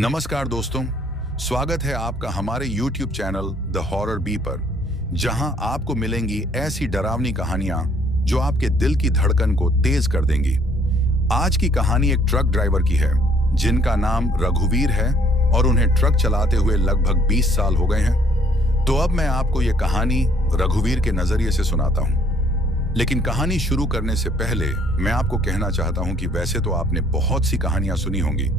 नमस्कार दोस्तों, स्वागत है आपका हमारे YouTube channel the horror B पर, जहां आपको मिलेंगी ऐसी डरावनी कहानियां जो आपके दिल की धड़कन को तेज कर देंगी। आज की कहानी एक ट्रक ड्राइवर की है जिनका नाम रघुवीर है और उन्हें ट्रक चलाते हुए लगभग 20 साल हो गए हैं। तो अब मैं आपको ये कहानी रघुवीर के नजरिए से सुनाता हूँ। लेकिन कहानी शुरू करने से पहले मैं आपको कहना चाहता हूँ कि वैसे तो आपने बहुत सी कहानियां सुनी होंगी,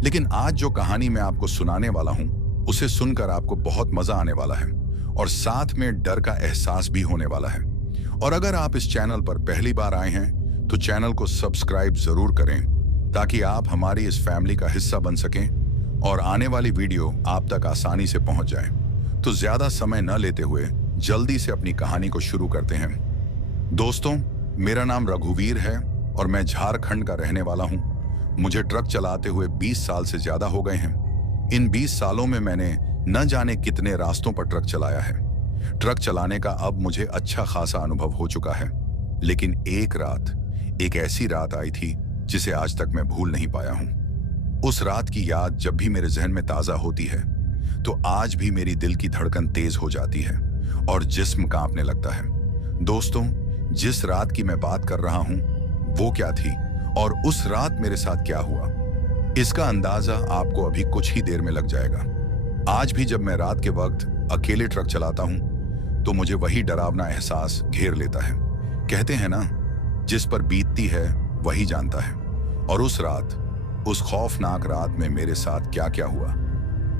लेकिन आज जो कहानी मैं आपको सुनाने वाला हूं उसे सुनकर आपको बहुत मजा आने वाला है और साथ में डर का एहसास भी होने वाला है। और अगर आप इस चैनल पर पहली बार आए हैं तो चैनल को सब्सक्राइब जरूर करें ताकि आप हमारी इस फैमिली का हिस्सा बन सकें और आने वाली वीडियो आप तक आसानी से पहुंच जाए। तो ज्यादा समय न लेते हुए जल्दी से अपनी कहानी को शुरू करते हैं। दोस्तों, मेरा नाम रघुवीर है और मैं झारखंड का रहने वाला हूं। मुझे ट्रक चलाते हुए 20 साल से ज्यादा हो गए हैं। इन 20 सालों में मैंने न जाने कितने रास्तों पर ट्रक चलाया है। ट्रक चलाने का अब मुझे अच्छा खासा अनुभव हो चुका है। लेकिन एक ऐसी रात आई थी जिसे आज तक मैं भूल नहीं पाया हूं। उस रात की याद जब भी मेरे जहन में ताजा होती है तो आज भी मेरी दिल की धड़कन तेज हो जाती है और जिस्म कांपने लगता है। दोस्तों, जिस रात की मैं बात कर रहा हूं वो क्या थी और उस रात मेरे साथ क्या हुआ, इसका अंदाजा आपको अभी कुछ ही देर में लग जाएगा। आज भी जब मैं रात के वक्त अकेले ट्रक चलाता हूं तो मुझे वही डरावना एहसास घेर लेता है। कहते हैं ना, जिस पर बीतती है वही जानता है। और उस रात, उस खौफनाक रात में मेरे साथ क्या क्या हुआ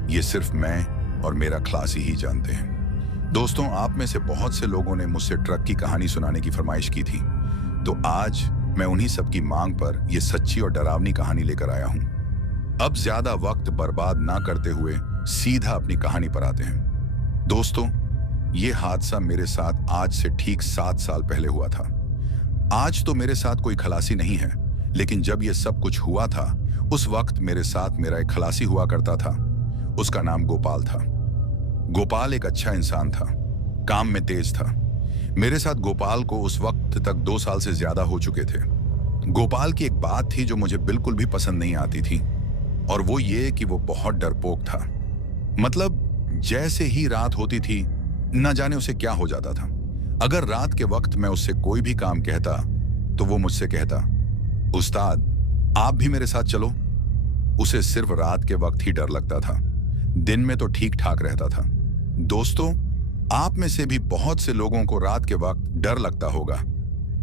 ये सिर्फ मैं और मेरा खलासी ही जानते हैं। दोस्तों, आप में से बहुत से लोगों ने मुझसे ट्रक की कहानी सुनाने की फरमाइश की थी, तो आज मैं उन्हीं सबकी मांग पर यह सच्ची और डरावनी कहानी लेकर आया हूं। अब ज्यादा वक्त बर्बाद ना करते हुए सीधा अपनी कहानी पर आते हैं। दोस्तों, यह हादसा मेरे साथ आज से ठीक 7 साल पहले हुआ था। आज तो मेरे साथ कोई खलासी नहीं है, लेकिन जब यह सब कुछ हुआ था उस वक्त मेरे साथ मेरा एक खलासी हुआ करता था। उसका नाम गोपाल था। गोपाल एक अच्छा इंसान था, काम में तेज था। मेरे साथ गोपाल को उस वक्त तक 2 साल से ज्यादा हो चुके थे। गोपाल की एक बात थी जो मुझे बिल्कुल भी पसंद नहीं आती थी, और वो ये कि वो बहुत डरपोक था। मतलब जैसे ही रात होती थी न जाने उसे क्या हो जाता था। अगर रात के वक्त मैं उससे कोई भी काम कहता तो वो मुझसे कहता, उस्ताद आप भी मेरे साथ चलो। उसे सिर्फ रात के वक्त ही डर लगता था, दिन में तो ठीक ठाक रहता था। दोस्तों, आप में से भी बहुत से लोगों को रात के वक्त डर लगता होगा,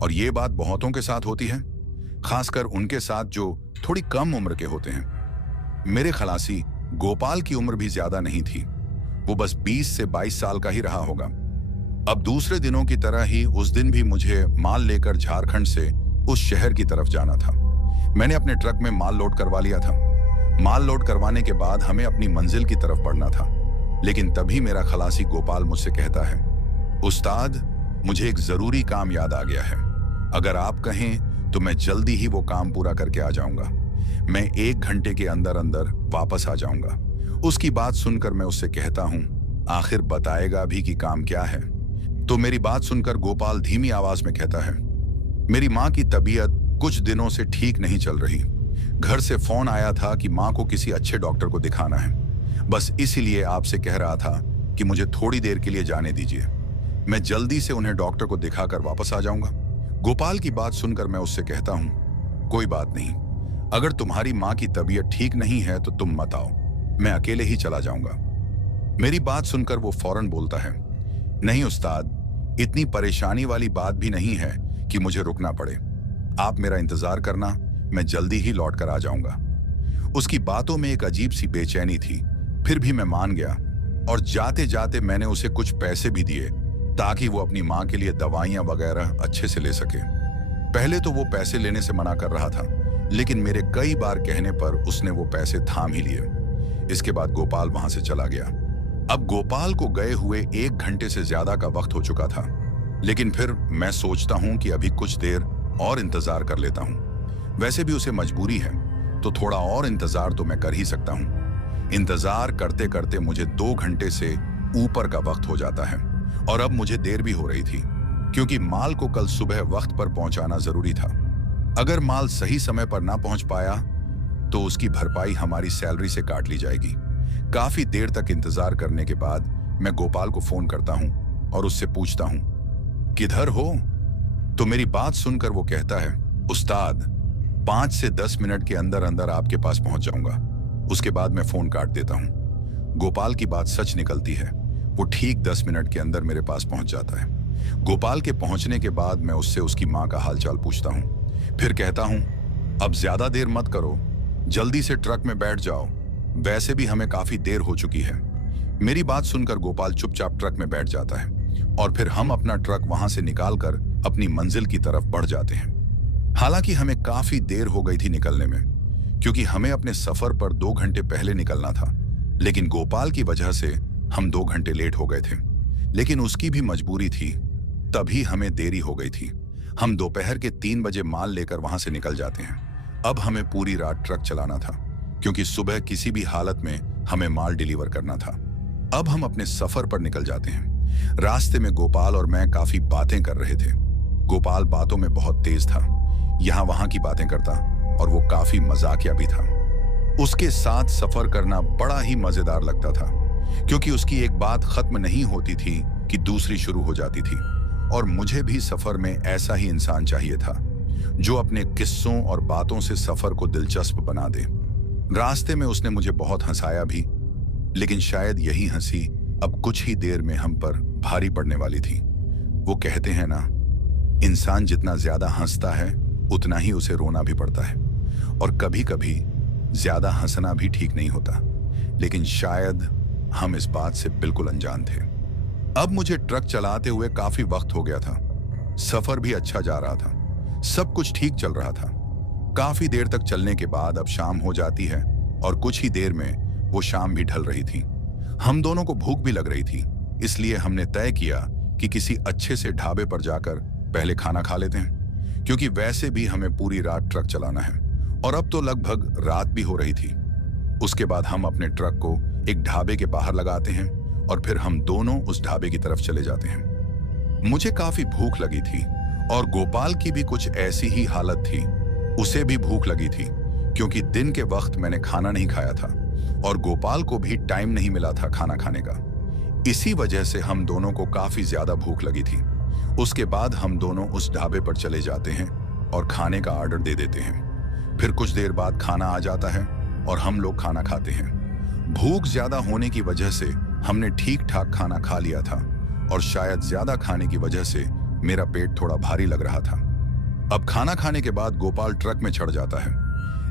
और ये बात बहुतों के साथ होती है, खासकर उनके साथ जो थोड़ी कम उम्र के होते हैं। मेरे खलासी गोपाल की उम्र भी ज्यादा नहीं थी, वो बस 20 से 22 साल का ही रहा होगा। अब दूसरे दिनों की तरह ही उस दिन भी मुझे माल लेकर झारखंड से उस शहर की तरफ जाना था। मैंने अपने ट्रक में माल लोड करवा लिया था। माल लोड करवाने के बाद हमें अपनी मंजिल की तरफ बढ़ना था। लेकिन तभी मेरा खलासी गोपाल मुझसे कहता है, उस्ताद मुझे एक जरूरी काम याद आ गया है। अगर आप कहें तो मैं जल्दी ही वो काम पूरा करके आ जाऊंगा। मैं 1 घंटे के अंदर अंदर वापस आ जाऊंगा। उसकी बात सुनकर मैं उससे कहता हूं, आखिर बताएगा भी कि काम क्या है। तो मेरी बात सुनकर गोपाल धीमी आवाज में कहता है, मेरी माँ की तबीयत कुछ दिनों से ठीक नहीं चल रही। घर से फोन आया था कि माँ को किसी अच्छे डॉक्टर को दिखाना है। बस इसीलिए आपसे कह रहा था कि मुझे थोड़ी देर के लिए जाने दीजिए। मैं जल्दी से उन्हें डॉक्टर को दिखाकर वापस आ जाऊंगा। गोपाल की बात सुनकर मैं उससे कहता हूं, कोई बात नहीं, अगर तुम्हारी माँ की तबीयत ठीक नहीं है तो तुम मत आओ, मैं अकेले ही चला जाऊंगा। मेरी बात सुनकर वो फौरन बोलता है, नहीं उस्ताद, इतनी परेशानी वाली बात भी नहीं है कि मुझे रुकना पड़े। आप मेरा इंतजार करना, मैं जल्दी ही लौट कर आ जाऊंगा। उसकी बातों में एक अजीब सी बेचैनी थी, फिर भी मैं मान गया और जाते जाते मैंने उसे कुछ पैसे भी दिए ताकि वो अपनी माँ के लिए दवाइयाँ वगैरह अच्छे से ले सके। पहले तो वो पैसे लेने से मना कर रहा था, लेकिन मेरे कई बार कहने पर उसने वो पैसे थाम ही लिए। इसके बाद गोपाल वहां से चला गया। अब गोपाल को गए हुए 1 घंटे से ज्यादा का वक्त हो चुका था, लेकिन फिर मैं सोचता हूँ कि अभी कुछ देर और इंतजार कर लेता हूँ। वैसे भी उसे मजबूरी है तो थोड़ा और इंतजार तो मैं कर ही सकता हूँ। इंतजार करते करते मुझे 2 घंटे से ऊपर का वक्त हो जाता है और अब मुझे देर भी हो रही थी, क्योंकि माल को कल सुबह वक्त पर पहुंचाना जरूरी था। अगर माल सही समय पर ना पहुंच पाया तो उसकी भरपाई हमारी सैलरी से काट ली जाएगी। काफी देर तक इंतजार करने के बाद मैं गोपाल को फोन करता हूं और उससे पूछता हूं, किधर हो? तो मेरी बात सुनकर वो कहता है, उस्ताद 5 से 10 मिनट के अंदर अंदर आपके पास पहुंच जाऊंगा। उसके बाद मैं फोन काट देता हूं। गोपाल की बात सच निकलती है। वो ठीक 10 मिनट के अंदर मेरे पास पहुंच जाता है। गोपाल के पहुंचने के बाद मैं उससे उसकी मां का हालचाल पूछता हूं। फिर कहता हूं, अब ज्यादा देर मत करो, जल्दी से ट्रक में बैठ जाओ, वैसे भी हमें काफी देर हो चुकी है। मेरी बात सुनकर गोपाल चुपचाप ट्रक में बैठ जाता है और फिर हम अपना ट्रक वहां से निकालकर अपनी मंजिल की तरफ बढ़ जाते हैं। हालांकि हमें काफी देर हो गई थी निकलने में, क्योंकि हमें अपने सफर पर 2 घंटे पहले निकलना था, लेकिन गोपाल की वजह से हम 2 घंटे लेट हो गए थे। लेकिन उसकी भी मजबूरी थी, तभी हमें देरी हो गई थी। हम दोपहर के 3 बजे माल लेकर वहां से निकल जाते हैं। अब हमें पूरी रात ट्रक चलाना था, क्योंकि सुबह किसी भी हालत में हमें माल डिलीवर करना था। अब हम अपने सफर पर निकल जाते हैं। रास्ते में गोपाल और मैं काफी बातें कर रहे थे। गोपाल बातों में बहुत तेज था, यहाँ वहां की बातें करता और वो काफी मजाकिया भी था। उसके साथ सफर करना बड़ा ही मजेदार लगता था, क्योंकि उसकी एक बात खत्म नहीं होती थी कि दूसरी शुरू हो जाती थी। और मुझे भी सफर में ऐसा ही इंसान चाहिए था, जो अपने किस्सों और बातों से सफर को दिलचस्प बना दे। रास्ते में उसने मुझे बहुत हंसाया भी, लेकिन शायद यही हंसी अब कुछ ही देर में हम पर भारी पड़ने वाली थी। वो कहते हैं ना, इंसान जितना ज्यादा हंसता है उतना ही उसे रोना भी पड़ता है, और कभी कभी ज्यादा हंसना भी ठीक नहीं होता। लेकिन शायद हम इस बात से बिल्कुल अनजान थे। अब मुझे ट्रक चलाते हुए काफी वक्त हो गया था। सफर भी अच्छा जा रहा था, सब कुछ ठीक चल रहा था। काफी देर तक चलने के बाद अब शाम हो जाती है और कुछ ही देर में वो शाम भी ढल रही थी। हम दोनों को भूख भी लग रही थी, इसलिए हमने तय किया कि किसी अच्छे से ढाबे पर जाकर पहले खाना खा लेते हैं, क्योंकि वैसे भी हमें पूरी रात ट्रक चलाना है और अब तो लगभग रात भी हो रही थी। उसके बाद हम अपने ट्रक को एक ढाबे के बाहर लगाते हैं और फिर हम दोनों उस ढाबे की तरफ चले जाते हैं। मुझे काफी भूख लगी थी और गोपाल की भी कुछ ऐसी ही हालत थी। उसे भी भूख लगी थी, क्योंकि दिन के वक्त मैंने खाना नहीं खाया था और गोपाल को भी टाइम नहीं मिला था खाना खाने का। इसी वजह से हम दोनों को काफी ज्यादा भूख लगी थी। उसके बाद हम दोनों उस ढाबे पर चले जाते हैं और खाने का ऑर्डर दे देते हैं। फिर कुछ देर बाद खाना आ जाता है और हम लोग खाना खाते हैं। भूख ज्यादा होने की वजह से हमने ठीक ठाक खाना खा लिया था और शायद ज्यादा खाने की वजह से मेरा पेट थोड़ा भारी लग रहा था। अब खाना खाने के बाद गोपाल ट्रक में चढ़ जाता है,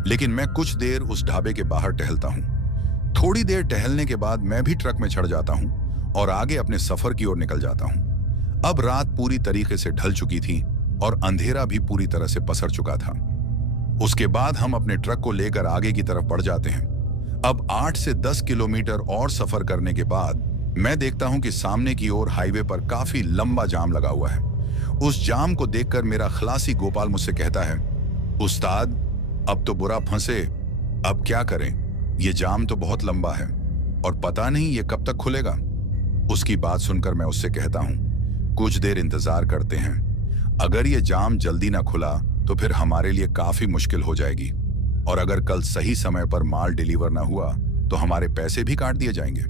लेकिन मैं कुछ देर उस ढाबे के बाहर टहलता हूँ। थोड़ी देर टहलने के बाद मैं भी ट्रक में चढ़ जाता हूँ और आगे अपने सफर की ओर निकल जाता हूँ। अब रात पूरी तरीके से ढल चुकी थी और अंधेरा भी पूरी तरह से पसर चुका था। उसके बाद हम अपने ट्रक को लेकर आगे की तरफ बढ़ जाते हैं। अब 8 से 10 किलोमीटर और सफर करने के बाद मैं देखता हूं कि सामने की ओर हाईवे पर काफी लंबा जाम लगा हुआ है। उस जाम को देखकर मेरा खलासी गोपाल मुझसे कहता है, उस्ताद अब तो बुरा फंसे, अब क्या करें? ये जाम तो बहुत लंबा है और पता नहीं ये कब तक खुलेगा। उसकी बात सुनकर मैं उससे कहता हूं, कुछ देर इंतजार करते हैं। अगर ये जाम जल्दी ना खुला तो फिर हमारे लिए काफी मुश्किल हो जाएगी, और अगर कल सही समय पर माल डिलीवर ना हुआ तो हमारे पैसे भी काट दिए जाएंगे।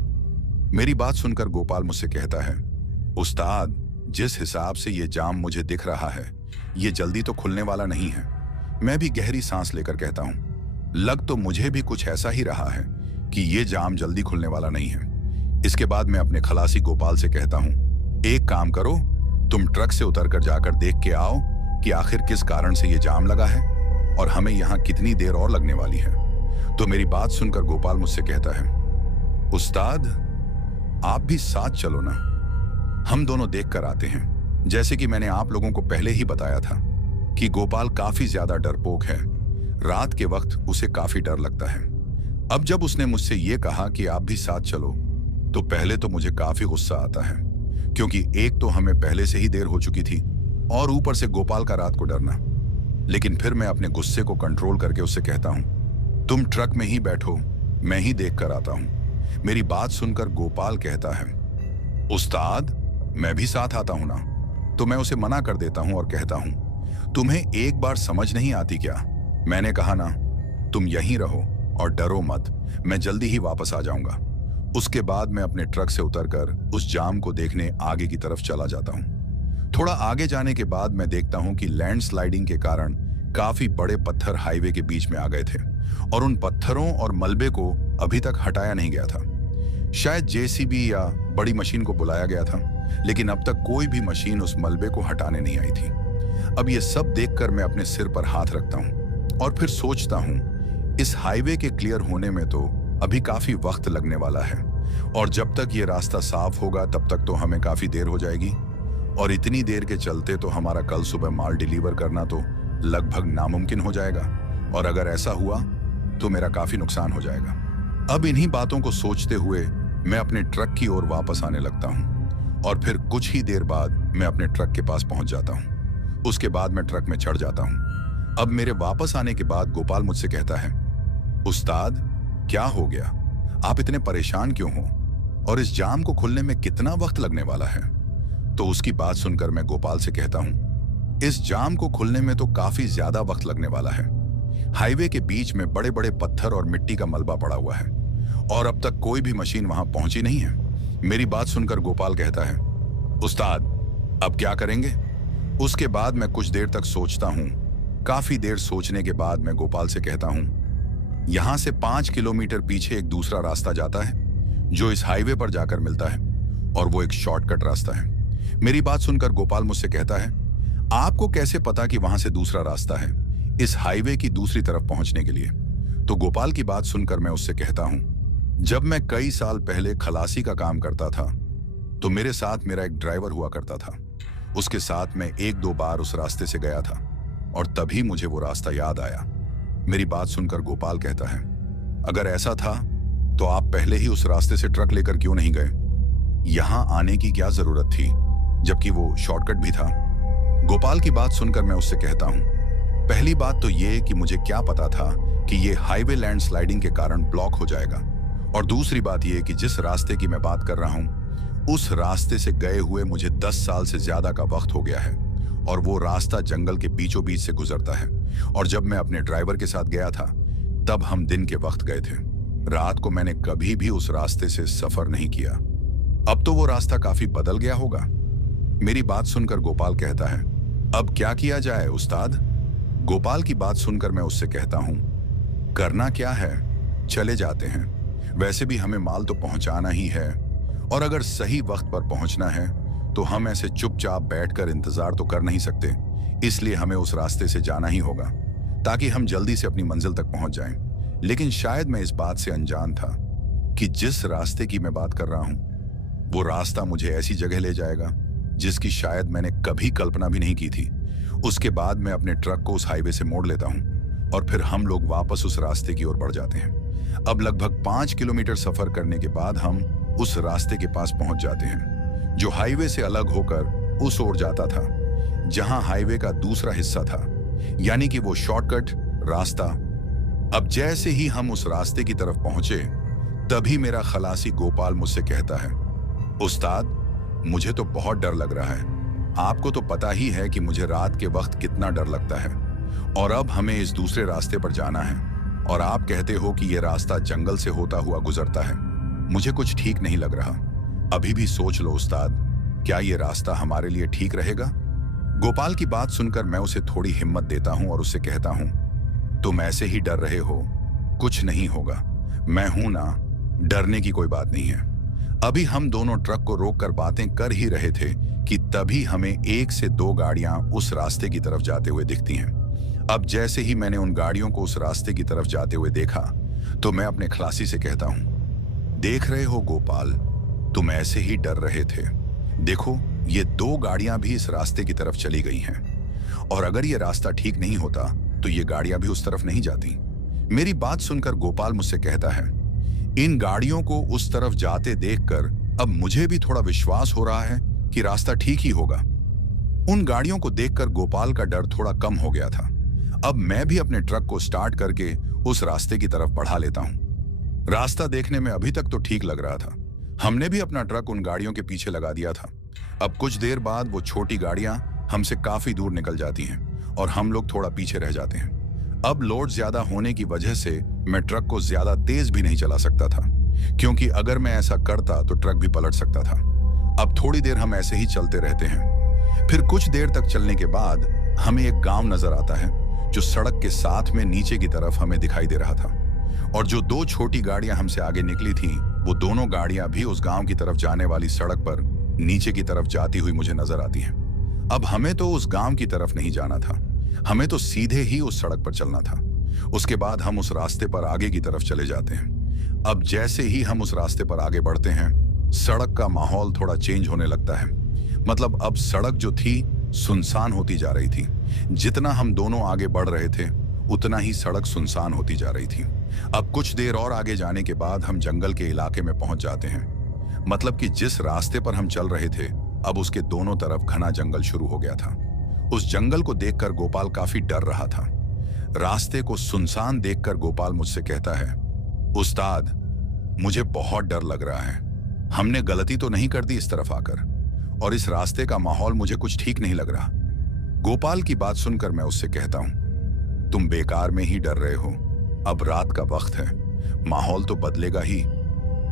मेरी बात सुनकर गोपाल मुझसे कहता है, उस्ताद जिस हिसाब से ये जाम मुझे दिख रहा है, ये जल्दी तो खुलने वाला नहीं है। मैं भी गहरी सांस लेकर कहता हूं, लग तो मुझे भी कुछ ऐसा ही रहा है कि ये जाम जल्दी खुलने वाला नहीं है। इसके बाद मैं अपने खलासी गोपाल से कहता हूं, एक काम करो, तुम ट्रक से उतरकर जाकर देख के आओ कि आखिर किस कारण से ये जाम लगा है और हमें यहाँ कितनी देर और लगने वाली है। तो मेरी बात सुनकर गोपाल मुझसे कहता है, उस्ताद आप भी साथ चलो ना, हम दोनों देख कर आते हैं। जैसे कि मैंने आप लोगों को पहले ही बताया था कि गोपाल काफी ज्यादा डरपोक है। रात के वक्त उसे काफी डर लगता है। अब जब उसने मुझसे ये कहा कि आप भी साथ चलो, तो पहले तो मुझे काफी गुस्सा आता है, क्योंकि एक तो हमें पहले से ही देर हो चुकी थी और ऊपर से गोपाल का रात को डरना। लेकिन फिर मैं अपने गुस्से को कंट्रोल करके उससे कहता हूं, तुम ट्रक में ही बैठो, मैं ही देख कर आता हूं। मेरी बात सुनकर गोपाल कहता है, उस्ताद मैं भी साथ आता हूं ना। तो मैं उसे मना कर देता हूं और कहता हूं, तुम्हें एक बार समझ नहीं आती क्या? मैंने कहा ना, तुम यहीं रहो और डरो मत, मैं जल्दी ही वापस आ जाऊंगा। उसके बाद मैं अपने ट्रक से उतरकर उस जाम को देखने आगे की तरफ चला जाता हूँ। थोड़ा आगे जाने के बाद मैं देखता हूँ कि लैंडस्लाइडिंग के कारण काफी बड़े पत्थर हाईवे के बीच में आ गए थे और उन पत्थरों और मलबे को अभी तक हटाया नहीं गया था। शायद जेसीबी या बड़ी मशीन को बुलाया गया था, लेकिन अब तक कोई भी मशीन उस मलबे को हटाने नहीं आई थी। अब ये सब देखकर मैं अपने सिर पर हाथ रखता हूँ और फिर सोचता हूँ, इस हाईवे के क्लियर होने में तो अभी काफी वक्त लगने वाला है और जब तक ये रास्ता साफ होगा तब तक तो हमें काफी देर हो जाएगी और इतनी देर के चलते तो हमारा कल सुबह माल डिलीवर करना तो लगभग नामुमकिन हो जाएगा और अगर ऐसा हुआ तो मेरा काफी नुकसान हो जाएगा। अब इन्हीं बातों को सोचते हुए मैं अपने ट्रक की ओर वापस आने लगता हूँ और फिर कुछ ही देर बाद मैं अपने ट्रक के पास पहुंच जाता हूँ। उसके बाद मैं ट्रक में चढ़ जाता हूँ। अब मेरे वापस आने के बाद गोपाल मुझसे कहता है, उस्ताद क्या हो गया, आप इतने परेशान क्यों हो और इस जाम को खुलने में कितना वक्त लगने वाला है? तो उसकी बात सुनकर मैं गोपाल से कहता हूँ, इस जाम को खुलने में तो काफी ज्यादा वक्त लगने वाला है। हाईवे के बीच में बड़े बड़े पत्थर और मिट्टी का मलबा पड़ा हुआ है और अब तक कोई भी मशीन वहां पहुंची नहीं है। मेरी बात सुनकर गोपाल कहता है, उस्ताद अब क्या करेंगे? उसके बाद मैं कुछ देर तक सोचता हूं। काफी देर सोचने के बाद मैं गोपाल से कहता हूं, यहां से 5 किलोमीटर पीछे एक दूसरा रास्ता जाता है जो इस हाईवे पर जाकर मिलता है और वो एक शॉर्टकट रास्ता है। मेरी बात सुनकर गोपाल मुझसे कहता है, आपको कैसे पता कि वहां से दूसरा रास्ता है इस हाईवे की दूसरी तरफ पहुंचने के लिए? तो गोपाल की बात सुनकर मैं उससे कहता हूं, जब मैं कई साल पहले खलासी का काम करता था तो मेरे साथ मेरा एक ड्राइवर हुआ करता था। उसके साथ मैं 1-2 बार उस रास्ते से गया था और तभी मुझे वो रास्ता याद आया। मेरी बात सुनकर गोपाल कहता है, अगर ऐसा था तो आप पहले ही उस रास्ते से ट्रक लेकर क्यों नहीं गए? यहां आने की क्या जरूरत थी जबकि वो शॉर्टकट भी था? गोपाल की बात सुनकर मैं उससे कहता हूं, पहली बात तो ये कि मुझे क्या पता था कि ये हाईवे लैंडस्लाइडिंग के कारण ब्लॉक हो जाएगा और दूसरी बात ये कि जिस रास्ते की मैं बात कर रहा हूं उस रास्ते से गए हुए मुझे 10 साल से ज्यादा का वक्त हो गया है और वो रास्ता जंगल के बीचों बीच से गुजरता है और जब मैं अपने ड्राइवर के साथ गया था तब हम दिन के वक्त गए थे। रात को मैंने कभी भी उस रास्ते से सफर नहीं किया। अब तो वो रास्ता काफी बदल गया होगा। मेरी बात सुनकर गोपाल कहता है, अब क्या किया जाए उस्ताद? गोपाल की बात सुनकर मैं उससे कहता हूं, करना क्या है, चले जाते हैं। वैसे भी हमें माल तो पहुंचाना ही है और अगर सही वक्त पर पहुंचना है तो हम ऐसे चुपचाप बैठकर इंतजार तो कर नहीं सकते, इसलिए हमें उस रास्ते से जाना ही होगा ताकि हम जल्दी से अपनी मंजिल तक पहुंच जाएं। लेकिन शायद मैं इस बात से अनजान था कि जिस रास्ते की मैं बात कर रहा हूं वो रास्ता मुझे ऐसी जगह ले जाएगा जिसकी शायद मैंने कभी कल्पना भी नहीं की थी। उसके बाद मैं अपने ट्रक को उस हाईवे से मोड़ लेता हूं और फिर हम लोग वापस उस रास्ते की ओर बढ़ जाते हैं। अब लगभग 5 किलोमीटर सफर करने के बाद हम उस रास्ते के पास पहुंच जाते हैं जो हाईवे से अलग होकर उस ओर जाता था जहां हाईवे का दूसरा हिस्सा था, यानी कि वो शॉर्टकट रास्ता। अब जैसे ही हम उस रास्ते की तरफ पहुंचे तभी मेरा खलासी गोपाल मुझसे कहता है, उस्ताद मुझे तो बहुत डर लग रहा है। आपको तो पता ही है कि मुझे रात के वक्त कितना डर लगता है और अब हमें इस दूसरे रास्ते पर जाना है और आप कहते हो कि यह रास्ता जंगल से होता हुआ गुजरता है। मुझे कुछ ठीक नहीं लग रहा। अभी भी सोच लो उस्ताद, क्या यह रास्ता हमारे लिए ठीक रहेगा? गोपाल की बात सुनकर मैं उसे थोड़ी हिम्मत देता हूं और उससे कहता हूं, तुम ऐसे ही डर रहे हो, कुछ नहीं होगा, मैं हूं ना, डरने की कोई बात नहीं है। अभी हम दोनों ट्रक को रोककर बातें कर ही रहे थे कि तभी हमें 1 से 2 गाड़ियां उस रास्ते की तरफ जाते हुए दिखती हैं। अब जैसे ही मैंने उन गाड़ियों को उस रास्ते की तरफ जाते हुए देखा तो मैं अपने खलासी से कहता हूं, देख रहे हो गोपाल, तुम ऐसे ही डर रहे थे। देखो ये 2 गाड़ियां भी इस रास्ते की तरफ चली गई हैं और अगर ये रास्ता ठीक नहीं होता तो ये गाड़ियां भी उस तरफ नहीं जाती। मेरी बात सुनकर गोपाल मुझसे कहता है, इन गाड़ियों को उस तरफ जाते देखकर अब मुझे भी थोड़ा विश्वास हो रहा है कि रास्ता ठीक ही होगा। उन गाड़ियों को देखकर गोपाल का डर थोड़ा कम हो गया था। अब मैं भी अपने ट्रक को स्टार्ट करके उस रास्ते की तरफ बढ़ा लेता हूं। रास्ता देखने में अभी तक तो ठीक लग रहा था। हमने भी अपना ट्रक उन गाड़ियों के पीछे लगा दिया था। अब कुछ देर बाद वो छोटी गाड़ियां हमसे काफी दूर निकल जाती हैं और हम लोग थोड़ा पीछे रह जाते हैं। अब लोड ज्यादा होने की वजह से मैं ट्रक को ज्यादा तेज भी नहीं चला सकता था, क्योंकि अगर मैं ऐसा करता तो ट्रक भी पलट सकता था। अब थोड़ी देर हम ऐसे ही चलते रहते हैं। फिर कुछ देर तक चलने के बाद हमें एक गांव नजर आता है, जो सड़क के साथ में नीचे की तरफ हमें दिखाई दे रहा था। और जो दो छोटी गाड़ियां हमसे आगे निकली थीं, वो दोनों गाड़ियां भी उस गांव की तरफ जाने वाली सड़क पर नीचे की तरफ जाती हुई मुझे नजर आती हैं। अब हमें तो उस गांव की तरफ नहीं जाना था, हमें तो सीधे ही उस सड़क पर चलना था। उसके बाद हम उस रास्ते पर आगे की तरफ चले जाते हैं। अब जैसे ही हम उस रास्ते पर आगे बढ़ते हैं, सड़क का माहौल थोड़ा चेंज होने लगता है। मतलब अब सड़क जो थी सुनसान होती जा रही थी। जितना हम दोनों आगे बढ़ रहे थे, उतना ही सड़क सुनसान होती जा रही थी। अब कुछ देर और आगे जाने के बाद हम जंगल के इलाके में पहुंच जाते हैं। मतलब कि जिस रास्ते पर हम चल रहे थे, अब उसके दोनों तरफ घना जंगल शुरू हो गया था। उस जंगल को देखकर गोपाल काफी डर रहा था। रास्ते को सुनसान देखकर गोपाल मुझसे कहता है, उस्ताद, मुझे बहुत डर लग रहा है। हमने गलती तो नहीं कर दी इस तरफ आकर, और इस रास्ते का माहौल मुझे कुछ ठीक नहीं लग रहा। गोपाल की बात सुनकर मैं उससे कहता हूं, तुम बेकार में ही डर रहे हो। अब रात का वक्त है, माहौल तो बदलेगा ही।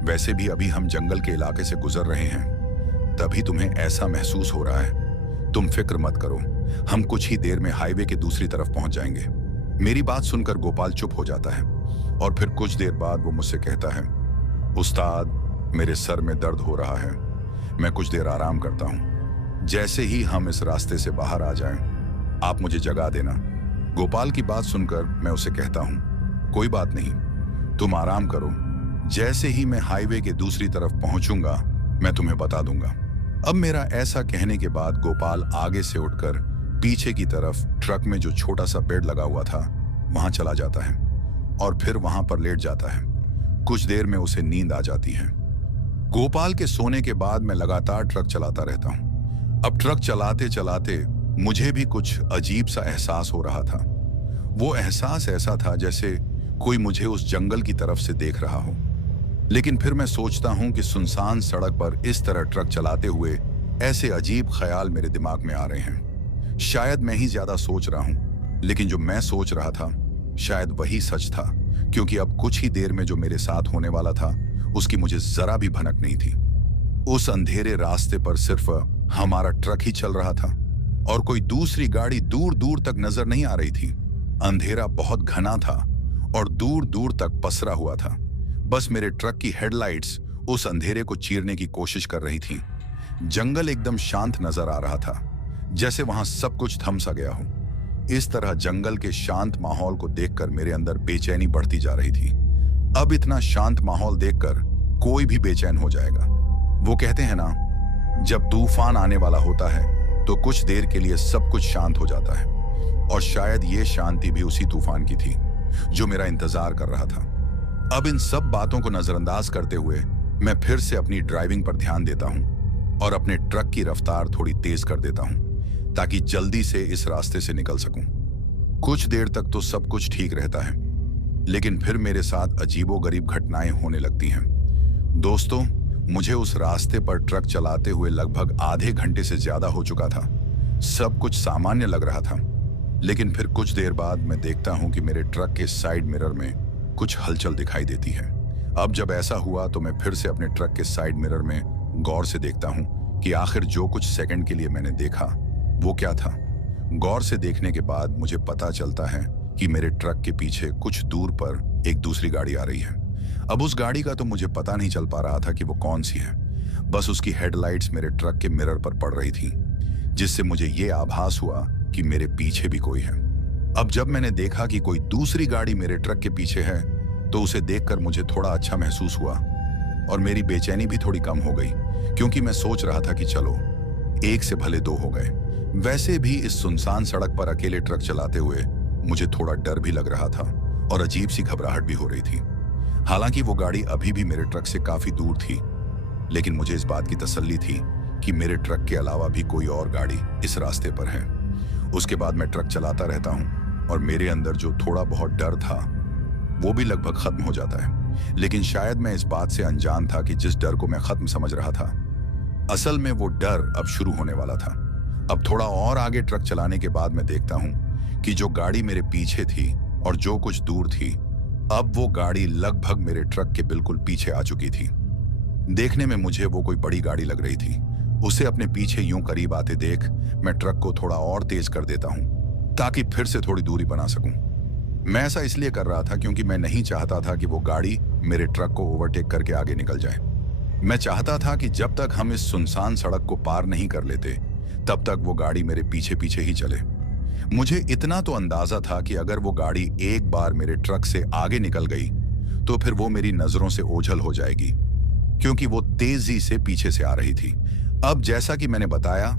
वैसे भी अभी हम जंगल के इलाके से गुजर रहे हैं, तभी तुम्हें ऐसा महसूस हो रहा है। तुम फिक्र मत करो, हम कुछ ही देर में हाईवे के दूसरी तरफ पहुंच जाएंगे। मेरी बात सुनकर गोपाल चुप हो जाता है, और फिर कुछ देर बाद वो मुझसे कहता है, उस्ताद, मेरे सर में दर्द हो रहा है, मैं कुछ देर आराम करता हूं। जैसे ही हम इस रास्ते से बाहर आ जाएं, आप मुझे जगा देना। गोपाल की बात सुनकर मैं उसे कहता हूं, कोई बात नहीं, तुम आराम करो। जैसे ही मैं हाईवे के दूसरी तरफ पहुंचूंगा, मैं तुम्हें बता दूंगा। अब मेरा ऐसा कहने के बाद गोपाल आगे से उठकर पीछे की तरफ ट्रक में जो छोटा सा बेड लगा हुआ था, वहां चला जाता है और फिर वहां पर लेट जाता है। कुछ देर में उसे नींद आ जाती है। गोपाल के सोने के बाद मैं लगातार ट्रक चलाता रहता हूं। अब ट्रक चलाते चलाते मुझे भी कुछ अजीब सा एहसास हो रहा था। वो एहसास ऐसा था जैसे कोई मुझे उस जंगल की तरफ से देख रहा हो। लेकिन फिर मैं सोचता हूं कि सुनसान सड़क पर इस तरह ट्रक चलाते हुए ऐसे अजीब ख्याल मेरे दिमाग में आ रहे हैं। शायद मैं ही ज्यादा सोच रहा हूं, लेकिन जो मैं सोच रहा था शायद वही सच था, क्योंकि अब कुछ ही देर में जो मेरे साथ होने वाला था उसकी मुझे जरा भी भनक नहीं थी। उस अंधेरे रास्ते पर सिर्फ हमारा ट्रक ही चल रहा था और कोई दूसरी गाड़ी दूर दूर तक नजर नहीं आ रही थी। अंधेरा बहुत घना था और दूर दूर तक पसरा हुआ था। बस मेरे ट्रक की हेडलाइट्स उस अंधेरे को चीरने की कोशिश कर रही थी। जंगल एकदम शांत नजर आ रहा था, जैसे वहां सब कुछ थम सा गया हो। इस तरह जंगल के शांत माहौल को देखकर मेरे अंदर बेचैनी बढ़ती जा रही थी। अब इतना शांत माहौल देखकर कोई भी बेचैन हो जाएगा। वो कहते हैं ना, जब तूफान आने वाला होता है तो कुछ देर के लिए सब कुछ शांत हो जाता है, और शायद ये शांति भी उसी तूफान की थी जो मेरा इंतजार कर रहा था। अब इन सब बातों को नजरअंदाज करते हुए मैं फिर से अपनी ड्राइविंग पर ध्यान देता हूं और अपने ट्रक की रफ्तार थोड़ी तेज कर देता हूं ताकि जल्दी से इस रास्ते से निकल सकूं। कुछ देर तक तो सब कुछ ठीक रहता है, लेकिन फिर मेरे साथ अजीबोगरीब घटनाएं होने लगती हैं। दोस्तों, मुझे उस रास्ते पर ट्रक चलाते हुए लगभग आधे घंटे से ज्यादा हो चुका था। सब कुछ सामान्य लग रहा था, लेकिन फिर कुछ देर बाद मैं देखता हूं कि मेरे ट्रक के साइड मिरर में कुछ हलचल दिखाई देती है। अब जब ऐसा हुआ तो मैं फिर से अपने ट्रक के साइड मिरर में गौर से देखता हूं कि आखिर जो कुछ सेकंड के लिए मैंने देखा वो क्या था। गौर से देखने के बाद मुझे पता चलता है कि मेरे ट्रक के पीछे कुछ दूर पर एक दूसरी गाड़ी आ रही है। अब उस गाड़ी का तो मुझे पता नहीं चल पा रहा था कि वो कौन सी है, बस उसकी हेडलाइट्स मेरे ट्रक के मिरर पर पड़ रही थी, जिससे मुझे ये आभास हुआ कि मेरे पीछे भी कोई है। अब जब मैंने देखा कि कोई दूसरी गाड़ी मेरे ट्रक के पीछे है तो उसे देखकर मुझे थोड़ा अच्छा महसूस हुआ और मेरी बेचैनी भी थोड़ी कम हो गई, क्योंकि मैं सोच रहा था कि चलो, एक से भले दो हो गए। वैसे भी इस सुनसान सड़क पर अकेले ट्रक चलाते हुए मुझे थोड़ा डर भी लग रहा था और अजीब सी घबराहट भी हो रही थी। हालांकि वो गाड़ी अभी भी मेरे ट्रक से काफी दूर थी, लेकिन मुझे इस बात की तसल्ली थी कि मेरे ट्रक के अलावा भी कोई और गाड़ी इस रास्ते पर है। उसके बाद मैं ट्रक चलाता रहता हूं और मेरे अंदर जो थोड़ा बहुत डर था वो भी लगभग खत्म हो जाता है। लेकिन शायद मैं इस बात से अनजान था कि जिस डर को मैं खत्म समझ रहा था, असल में वो डर अब शुरू होने वाला था। अब थोड़ा और आगे ट्रक चलाने के बाद मैं देखता हूं कि जो गाड़ी मेरे पीछे थी और जो कुछ दूर थी, अब वो गाड़ी लगभग मेरे ट्रक के बिल्कुल पीछे आ चुकी थी। देखने में मुझे वो कोई बड़ी गाड़ी लग रही थी। उसे अपने पीछे यूं करीब आते देख मैं ट्रक को थोड़ा और तेज कर देता हूं ताकि फिर से थोड़ी दूरी बना सकूं। मैं ऐसा इसलिए कर रहा था क्योंकि मैं नहीं चाहता था कि वो गाड़ी मेरे ट्रक को ओवरटेक करके आगे निकल जाए। मैं चाहता था कि जब तक हम इस सुनसान सड़क को पार नहीं कर लेते तब तक वो गाड़ी मेरे पीछे पीछे ही चले। मुझे इतना तो अंदाजा था कि अगर वो गाड़ी एक बार मेरे ट्रक से आगे निकल गई तो फिर वो मेरी नजरों से ओझल हो जाएगी, क्योंकि वो तेजी से पीछे से आ रही थी। अब जैसा कि मैंने बताया,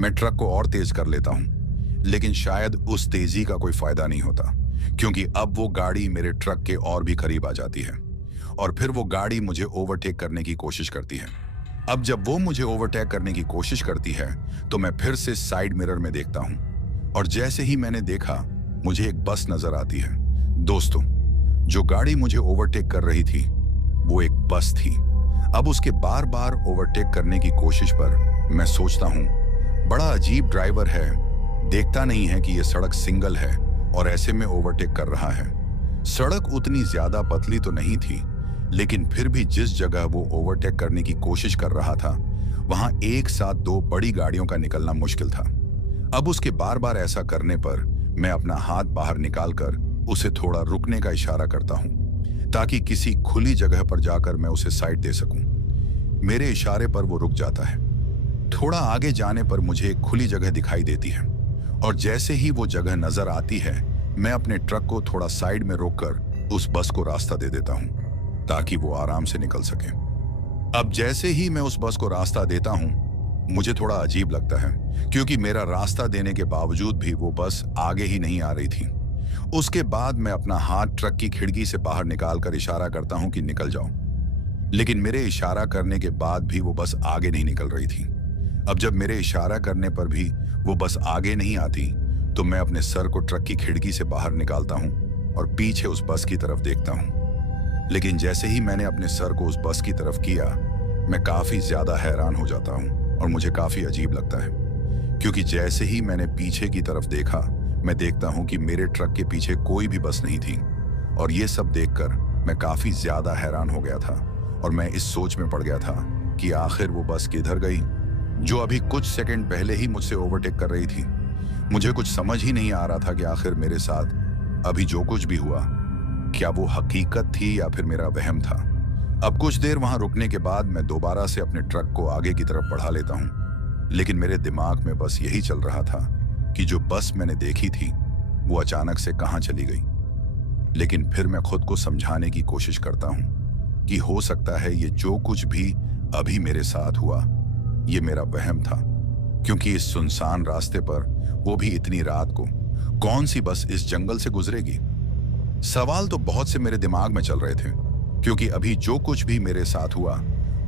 मैं ट्रक को और तेज कर लेता हूं, लेकिन शायद उस तेजी का कोई फायदा नहीं होता, क्योंकि अब वो गाड़ी मेरे ट्रक के और भी करीब आ जाती है और फिर वो गाड़ी मुझे ओवरटेक करने की कोशिश करती है। अब जब वो मुझे ओवरटेक करने की कोशिश करती है तो मैं फिर से साइड मिरर में देखता हूं और जैसे ही मैंने देखा, मुझे एक बस नजर आती है। दोस्तों, जो गाड़ी मुझे ओवरटेक कर रही थी वो एक बस थी। अब उसके बार बार ओवरटेक करने की कोशिश पर मैं सोचता हूं, बड़ा अजीब ड्राइवर है, देखता नहीं है कि यह सड़क सिंगल है और ऐसे में ओवरटेक कर रहा है। सड़क उतनी ज्यादा पतली तो नहीं थी, लेकिन फिर भी जिस जगह वो ओवरटेक करने की कोशिश कर रहा था वहां एक साथ दो बड़ी गाड़ियों का निकलना मुश्किल था। अब उसके बार बार ऐसा करने पर मैं अपना हाथ बाहर निकालकर उसे थोड़ा रुकने का इशारा करता हूं ताकि किसी खुली जगह पर जाकर मैं उसे साइड दे सकूं। मेरे इशारे पर वो रुक जाता है। थोड़ा आगे जाने पर मुझे एक खुली जगह दिखाई देती है और जैसे ही वो जगह नजर आती है, मैं अपने ट्रक को थोड़ा साइड में रोककर उस बस को रास्ता दे देता हूं ताकि वो आराम से निकल सके। अब जैसे ही मैं उस बस को रास्ता देता हूं, मुझे थोड़ा अजीब लगता है, क्योंकि मेरा रास्ता देने के बावजूद भी वो बस आगे ही नहीं आ रही थी। उसके बाद मैं अपना हाथ ट्रक की खिड़की से बाहर निकालकर इशारा करता हूं कि निकल जाओ, लेकिन मेरे इशारा करने के बाद भी वो बस आगे नहीं निकल रही थी। अब जब मेरे इशारा करने पर भी वो बस आगे नहीं आती तो मैं अपने सर को ट्रक की खिड़की से बाहर निकालता हूं और पीछे उस बस की तरफ देखता हूं। लेकिन जैसे ही मैंने अपने सर को उस बस की तरफ किया, मैं काफी ज्यादा हैरान हो जाता हूं और मुझे काफी अजीब लगता है, क्योंकि जैसे ही मैंने पीछे की तरफ देखा, मैं देखता हूं कि मेरे ट्रक के पीछे कोई भी बस नहीं थी। और ये सब देखकर मैं काफी ज्यादा हैरान हो गया था और मैं इस सोच में पड़ गया था कि आखिर वो बस किधर गई जो अभी कुछ सेकंड पहले ही मुझसे ओवरटेक कर रही थी। मुझे कुछ समझ ही नहीं आ रहा था कि आखिर मेरे साथ अभी जो कुछ भी हुआ, क्या वो हकीकत थी या फिर मेरा वहम था। अब कुछ देर वहां रुकने के बाद मैं दोबारा से अपने ट्रक को आगे की तरफ बढ़ा लेता हूं, लेकिन मेरे दिमाग में बस यही चल रहा था कि जो बस मैंने देखी थी वो अचानक से कहां चली गई। लेकिन फिर मैं खुद को समझाने की कोशिश करता हूं कि हो सकता है ये जो कुछ भी अभी मेरे साथ हुआ ये मेरा वहम था, क्योंकि इस सुनसान रास्ते पर, वो भी इतनी रात को, कौन सी बस इस जंगल से गुजरेगी। सवाल तो बहुत से मेरे दिमाग में चल रहे थे, क्योंकि अभी जो कुछ भी मेरे साथ हुआ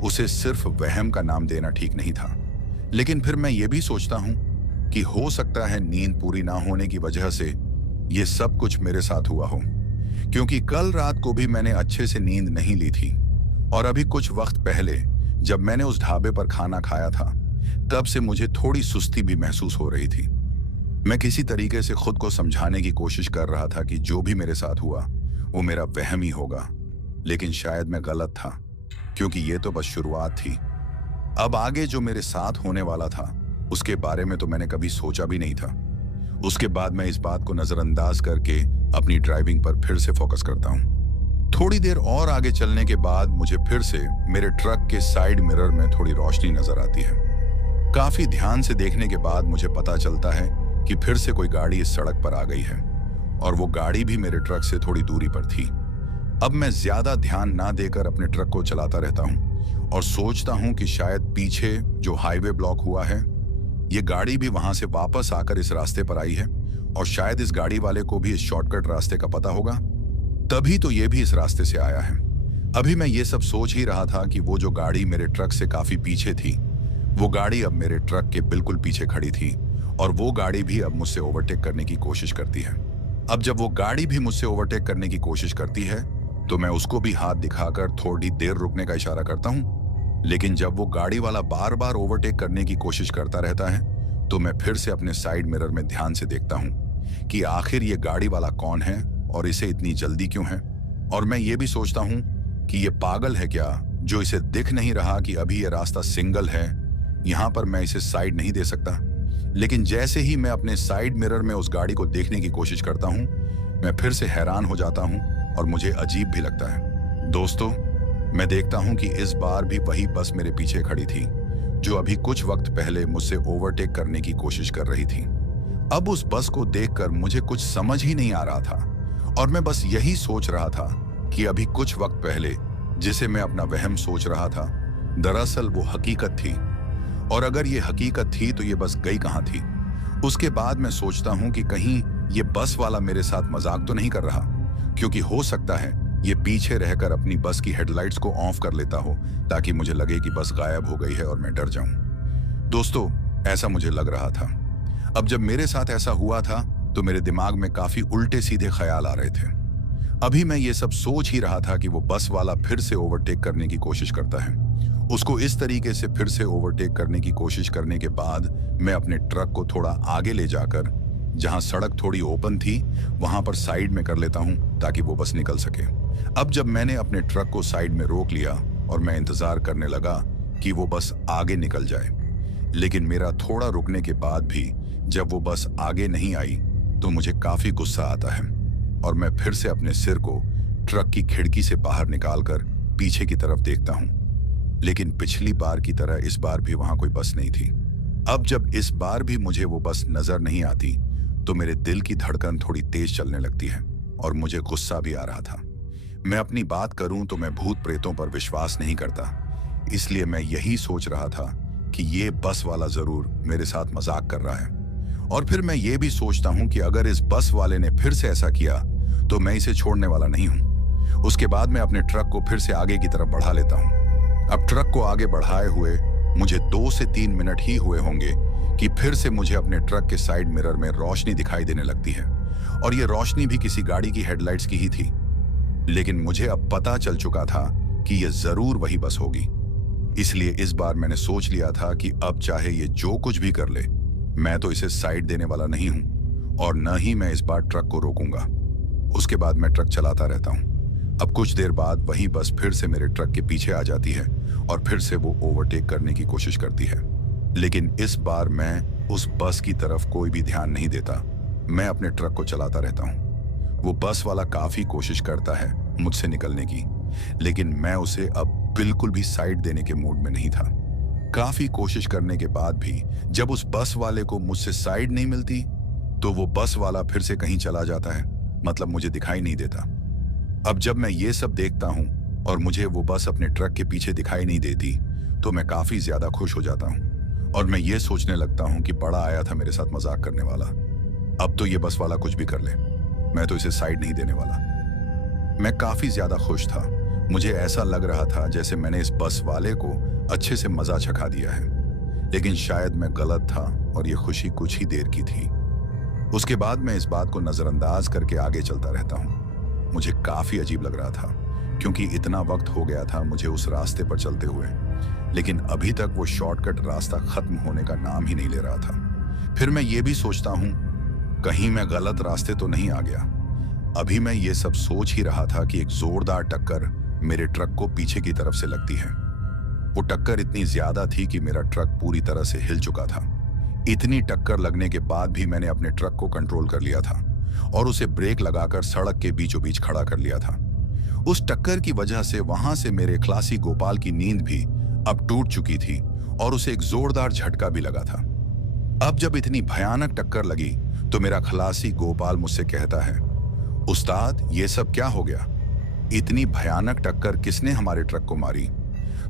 उसे सिर्फ वहम का नाम देना ठीक नहीं था। लेकिन फिर मैं ये भी सोचता हूं कि हो सकता है नींद पूरी ना होने की वजह से ये सब कुछ मेरे साथ हुआ हो, क्योंकि कल रात को भी मैंने अच्छे से नींद नहीं ली थी और अभी कुछ वक्त पहले जब मैंने उस ढाबे पर खाना खाया था तब से मुझे थोड़ी सुस्ती भी महसूस हो रही थी। मैं किसी तरीके से खुद को समझाने की कोशिश कर रहा था कि जो भी मेरे साथ हुआ वो मेरा वहम ही होगा, लेकिन शायद मैं गलत था, क्योंकि ये तो बस शुरुआत थी। अब आगे जो मेरे साथ होने वाला था उसके बारे में तो मैंने कभी सोचा भी नहीं था। उसके बाद मैं इस बात को नजरअंदाज करके अपनी ड्राइविंग पर फिर से फोकस करता हूँ। थोड़ी देर और आगे चलने के बाद मुझे फिर से मेरे ट्रक के साइड मिरर में थोड़ी रोशनी नजर आती है। काफी ध्यान से देखने के बाद मुझे पता चलता है कि फिर से कोई गाड़ी इस सड़क पर आ गई है और वो गाड़ी भी मेरे ट्रक से थोड़ी दूरी पर थी। अब मैं ज्यादा ध्यान ना देकर अपने ट्रक को चलाता रहता हूँ और सोचता हूँ कि शायद पीछे जो हाईवे ब्लॉक हुआ है, ये गाड़ी भी वहां से वापस आकर इस रास्ते पर आई है और शायद इस गाड़ी वाले को भी इस शॉर्टकट रास्ते का पता होगा, तभी तो ये भी इस रास्ते से आया है। अभी मैं ये सब सोच ही रहा था कि वो जो गाड़ी मेरे ट्रक से काफी पीछे थी, वो गाड़ी अब मेरे ट्रक के बिल्कुल पीछे खड़ी थी और वो गाड़ी भी अब मुझसे ओवरटेक करने की कोशिश करती है। अब जब वो गाड़ी भी मुझसे ओवरटेक करने की कोशिश करती है तो मैं उसको भी हाथ दिखाकर थोड़ी देर रुकने का इशारा करता हूँ, लेकिन जब वो गाड़ी वाला बार बार ओवरटेक करने की कोशिश करता रहता है तो मैं फिर से अपने साइड मिरर में ध्यान से देखता हूँ कि आखिर ये गाड़ी वाला कौन है और इसे इतनी जल्दी क्यों है। और मैं ये भी सोचता हूँ कि ये पागल है क्या जो इसे दिख नहीं रहा कि अभी ये रास्ता सिंगल है, यहाँ पर मैं इसे साइड नहीं दे सकता। लेकिन जैसे ही मैं अपने साइड मिरर में उस गाड़ी को देखने की कोशिश करता हूँ, मैं फिर से हैरान हो जाता हूँ और मुझे अजीब भी लगता है। दोस्तों, मैं देखता हूँ कि इस बार भी वही बस मेरे पीछे खड़ी थी जो अभी कुछ वक्त पहले मुझसे ओवरटेक करने की कोशिश कर रही थी। अब उस बस को देखकर मुझे कुछ समझ ही नहीं आ रहा था और मैं बस यही सोच रहा था कि अभी कुछ वक्त पहले जिसे मैं अपना वहम सोच रहा था, दरअसल वो हकीकत थी। और अगर ये हकीकत थी तो ये बस गई कहाँ थी। उसके बाद मैं सोचता हूँ कि कहीं ये बस वाला मेरे साथ मजाक तो नहीं कर रहा, क्योंकि हो सकता है ये पीछे रहकर अपनी बस की हेडलाइट्स को ऑफ कर लेता हो ताकि मुझे लगे कि बस गायब हो गई है और मैं डर जाऊं। दोस्तों, ऐसा मुझे लग रहा था। अब जब मेरे साथ ऐसा हुआ था तो मेरे दिमाग में काफी उल्टे सीधे ख्याल आ रहे थे। अभी मैं ये सब सोच ही रहा था कि वो बस वाला फिर से ओवरटेक करने की कोशिश करता है। उसको इस तरीके से फिर से ओवरटेक करने की कोशिश करने के बाद मैं अपने ट्रक को थोड़ा आगे ले जाकर, जहां सड़क थोड़ी ओपन थी, वहां पर साइड में कर लेता हूं ताकि वो बस निकल सके। अब जब मैंने अपने ट्रक को साइड में रोक लिया और मैं इंतजार करने लगा कि वो बस आगे निकल जाए, लेकिन मेरा थोड़ा रुकने के बाद भी जब वो बस आगे नहीं आई तो मुझे काफी गुस्सा आता है और मैं फिर से अपने सिर को ट्रक की खिड़की से बाहर निकालकर पीछे की तरफ देखता हूं। लेकिन पिछली बार की तरह इस बार भी वहां कोई बस नहीं थी। अब जब इस बार भी मुझे वो बस नजर नहीं आती तो मेरे दिल की धड़कन थोड़ी तेज चलने लगती है और मुझे गुस्सा भी आ रहा था। मैं अपनी बात करूं तो मैं भूत प्रेतों पर विश्वास नहीं करता, इसलिए मैं यही सोच रहा था कि ये बस वाला जरूर मेरे साथ मजाक कर रहा है। और फिर मैं ये भी सोचता हूं कि अगर इस बस वाले ने फिर से ऐसा किया तो मैं इसे छोड़ने वाला नहीं हूं। उसके बाद मैं अपने ट्रक को फिर से आगे की तरफ बढ़ा लेता हूं। अब ट्रक को आगे बढ़ाए हुए मुझे 2 से 3 मिनट ही हुए होंगे कि फिर से मुझे अपने ट्रक के साइड मिरर में रोशनी दिखाई देने लगती है और ये रोशनी भी किसी गाड़ी की हेडलाइट्स की ही थी। लेकिन मुझे अब पता चल चुका था कि यह जरूर वही बस होगी, इसलिए इस बार मैंने सोच लिया था कि अब चाहे ये जो कुछ भी कर ले, मैं तो इसे साइड देने वाला नहीं हूं और न ही मैं इस बार ट्रक को रोकूंगा। उसके बाद मैं ट्रक चलाता रहता हूं। अब कुछ देर बाद वही बस फिर से मेरे ट्रक के पीछे आ जाती है और फिर से वो ओवरटेक करने की कोशिश करती है, लेकिन इस बार मैं उस बस की तरफ कोई भी ध्यान नहीं देता। मैं अपने ट्रक को चलाता रहता हूं। वो बस वाला काफी कोशिश करता है मुझसे निकलने की, लेकिन मैं उसे अब बिल्कुल भी साइड देने के मूड में नहीं था। काफी कोशिश करने के बाद भी जब उस बस वाले को मुझसे साइड नहीं मिलती तो वो बस वाला फिर से कहीं चला जाता है, मतलब मुझे दिखाई नहीं देता। अब जब मैं ये सब देखता हूं और मुझे वो बस अपने ट्रक के पीछे दिखाई नहीं देती तो मैं काफी ज्यादा खुश हो जाता हूं और मैं ये सोचने लगता हूं कि बड़ा आया था मेरे साथ मजाक करने वाला। अब तो ये बस वाला कुछ भी कर ले, मैं तो इसे साइड नहीं देने वाला। मैं काफी ज्यादा खुश था। मुझे ऐसा लग रहा था जैसे मैंने इस बस वाले को अच्छे से मजा चखा दिया है, लेकिन शायद मैं गलत था और ये खुशी कुछ ही देर की थी। उसके बाद मैं इस बात को नजरअंदाज करके आगे चलता रहता हूँ। मुझे काफी अजीब लग रहा था क्योंकि इतना वक्त हो गया था मुझे उस रास्ते पर चलते हुए, लेकिन अभी तक वो शॉर्टकट रास्ता खत्म होने का नाम ही नहीं ले रहा था। फिर मैं ये भी सोचता हूँ कहीं मैं गलत रास्ते तो नहीं आ गया। अभी मैं ये सब सोच ही रहा था कि एक जोरदार टक्कर मेरे ट्रक को पीछे की तरफ से लगती है। वो टक्कर इतनी ज्यादा थी कि मेरा ट्रक पूरी तरह से हिल चुका था। इतनी टक्कर लगने के बाद भी मैंने अपने ट्रक को कंट्रोल कर लिया था और उसे ब्रेक लगाकर सड़क के बीचों बीच खड़ा कर लिया था। उस टक्कर की वजह से वहां से मेरे खलासी गोपाल की नींद भी अब टूट चुकी थी और उसे एक जोरदार झटका भी लगा था। अब जब इतनी भयानक टक्कर लगी तो मेरा खलासी गोपाल मुझसे कहता है, उस्ताद ये सब क्या हो गया? इतनी भयानक टक्कर किसने हमारे ट्रक को मारी?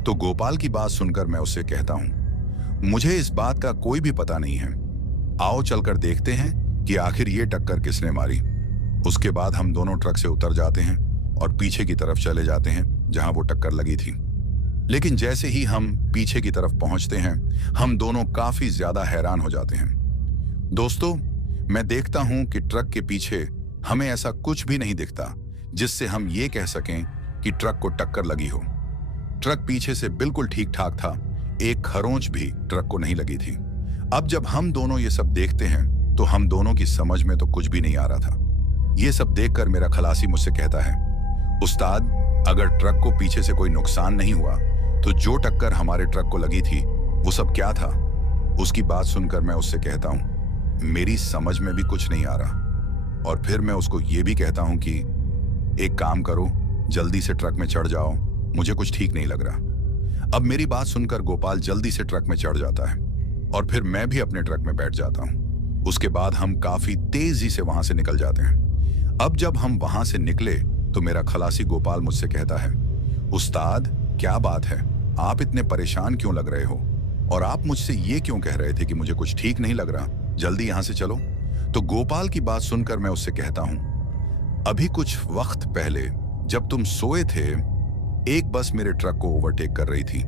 तो गोपाल की बात सुनकर मैं उससे कहता हूं, मुझे इस बात का कोई भी पता नहीं है, आओ चलकर देखते हैं कि आखिर ये टक्कर किसने मारी। उसके बाद हम दोनों ट्रक से उतर जाते हैं और पीछे की तरफ चले जाते हैं जहां वो टक्कर लगी थी। लेकिन जैसे ही हम पीछे की तरफ पहुंचते हैं हम दोनों काफी ज्यादा हैरान हो जाते हैं। दोस्तों, मैं देखता हूं कि ट्रक के पीछे हमें ऐसा कुछ भी नहीं दिखता जिससे हम ये कह सकें कि ट्रक को टक्कर लगी हो। ट्रक पीछे से बिल्कुल ठीक ठाक था, एक खरोंच भी ट्रक को नहीं लगी थी। अब जब हम दोनों ये सब देखते हैं तो हम दोनों की समझ में तो कुछ भी नहीं आ रहा था। ये सब देखकर मेरा खलासी मुझसे कहता है, उस्ताद, अगर ट्रक को पीछे से कोई नुकसान नहीं हुआ तो जो टक्कर हमारे ट्रक को लगी थी वो सब क्या था? उसकी बात सुनकर मैं उससे कहता हूं, मेरी समझ में भी कुछ नहीं आ रहा। और फिर मैं उसको ये भी कहता हूं कि एक काम करो, जल्दी से ट्रक में चढ़ जाओ, मुझे कुछ ठीक नहीं लग रहा। अब मेरी बात सुनकर गोपाल जल्दी से ट्रक में चढ़ जाता है और फिर मैं भी अपने ट्रक में बैठ जाता हूं। उसके बाद हम काफी तेजी से वहां से निकल जाते हैं। अब जब हम वहां से निकले तो मेरा खलासी गोपाल मुझसे कहता है, उस्ताद, क्या बात है, आप इतने परेशान क्यों लग रहे हो? और आप मुझसे ये क्यों कह रहे थे कि मुझे कुछ ठीक नहीं लग रहा, जल्दी यहां से चलो? तो गोपाल की बात सुनकर मैं उससे कहता हूं, अभी कुछ वक्त पहले जब तुम सोए थे, एक बस मेरे ट्रक को ओवरटेक कर रही थी